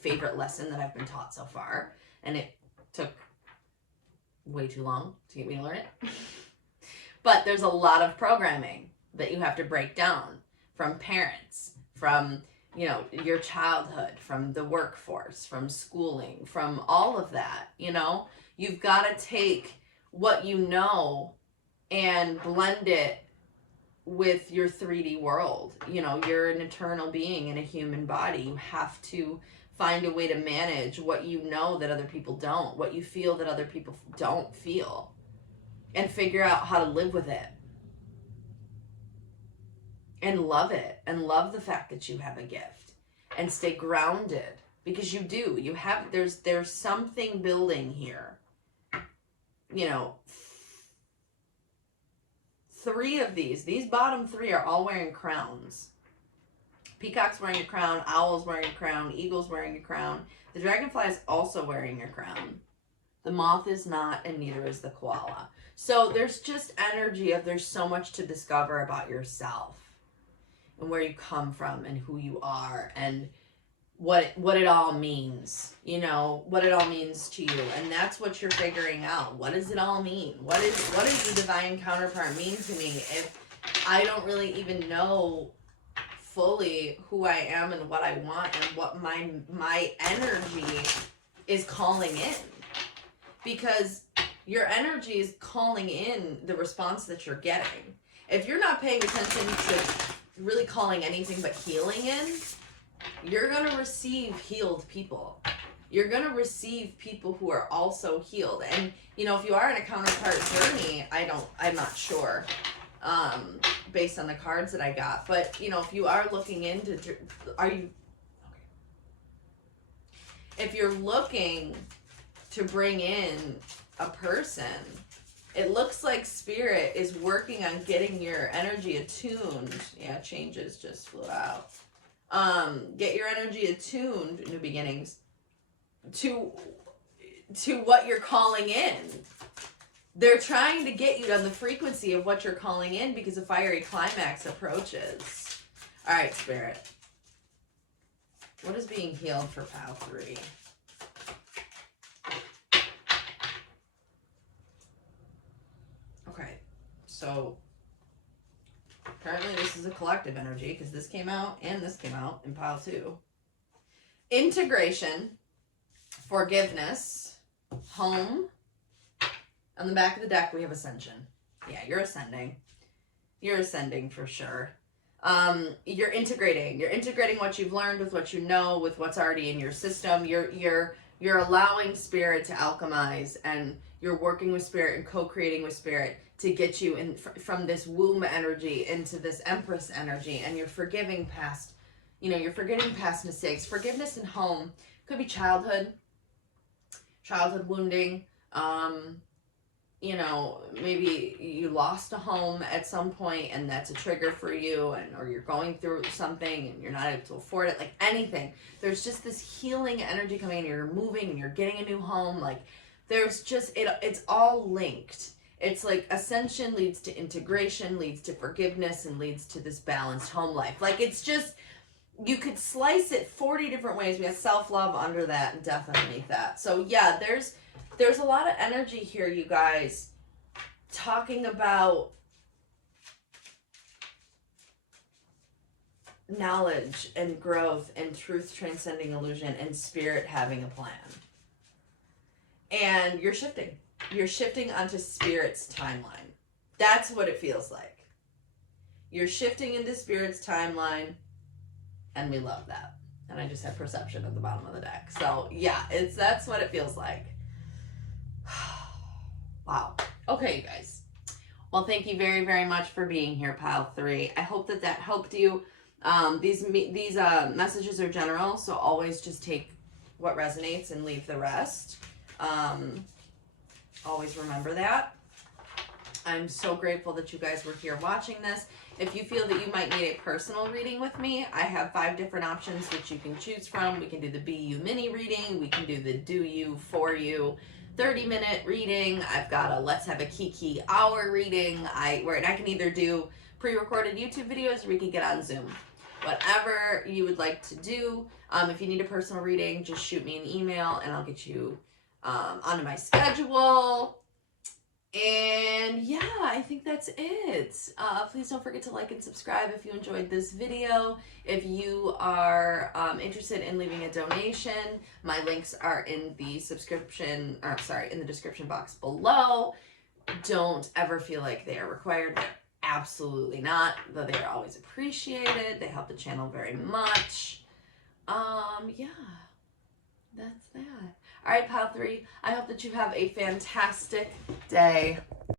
favorite lesson that I've been taught so far. And it took way too long to get me to learn it. But there's a lot of programming that you have to break down from parents, from, your childhood, from the workforce, from schooling, from all of that, You've got to take what you know and blend it with your 3D world. You're an eternal being in a human body. You have to find a way to manage what you know that other people don't, what you feel that other people don't feel, and figure out how to live with it. And love it. And love the fact that you have a gift. And stay grounded. Because you do. There's something building here. 3 of these bottom 3 are all wearing crowns. Peacock's wearing a crown, owl's wearing a crown, eagle's wearing a crown. The dragonfly is also wearing a crown. The moth is not, and neither is the koala. So there's just energy of there's so much to discover about yourself and where you come from and who you are and what it all means, what it all means to you. And that's what you're figuring out. What does it all mean? What does the divine counterpart mean to me if I don't really even know fully who I am and what I want and what my energy is calling in? Because your energy is calling in the response that you're getting. If you're not paying attention to really calling anything but healing in, you're going to receive healed people. You're going to receive people who are also healed. And, if you are in a counterpart journey, I'm not sure, based on the cards that I got. But, if you are looking into, if you're looking to bring in a person, it looks like Spirit is working on getting your energy attuned. Yeah, changes just flew out. Get your energy attuned, new beginnings, to what you're calling in. They're trying to get you on the frequency of what you're calling in because a fiery climax approaches. All right, Spirit. What is being healed for pile 3? Okay, so apparently this is a collective energy because this came out and this came out in pile 2. Integration, forgiveness, home. On the back of the deck, we have ascension. Yeah, you're ascending. You're ascending for sure. You're integrating what you've learned with what you know, with what's already in your system. You're allowing spirit to alchemize, and you're working with spirit and co-creating with spirit to get you in from this womb energy into this empress energy, and you're forgiving past, you're forgetting past mistakes. Forgiveness and home could be childhood wounding. Maybe you lost a home at some point and that's a trigger for you, or you're going through something and you're not able to afford it, like anything. There's just this healing energy coming in. You're moving and you're getting a new home. Like there's just, it's all linked. It's like ascension leads to integration, leads to forgiveness, and leads to this balanced home life. Like it's just, you could slice it 40 different ways. We have self-love under that and death underneath that. So yeah, there's a lot of energy here, you guys, talking about knowledge and growth and truth transcending illusion and spirit having a plan. And you're shifting. You're shifting onto spirit's timeline. That's what it feels like. You're shifting into spirit's timeline, and we love that. And I just have perception at the bottom of the deck. So yeah, that's what it feels like. Wow. Okay, you guys. Well, thank you very, very much for being here, pile 3. I hope that helped you. These messages are general, so always just take what resonates and leave the rest. Always remember that. I'm so grateful that you guys were here watching this. If you feel that you might need a personal reading with me, I have 5 different options which you can choose from. We can do the Be You mini reading. We can do the Do You For You 30-minute reading. I've got a Let's Have a Kiki hour reading. Where I can either do pre-recorded YouTube videos or we can get on Zoom. Whatever you would like to do. If you need a personal reading, just shoot me an email and I'll get you onto my schedule. And yeah, I think that's it. Please don't forget to like and subscribe if you enjoyed this video. If you are interested in leaving a donation, my links are in the in the description box below. Don't ever feel like they are required. They're absolutely not, though they are always appreciated. They help the channel very much. Yeah, that's that. All right, pile 3, I hope that you have a fantastic day.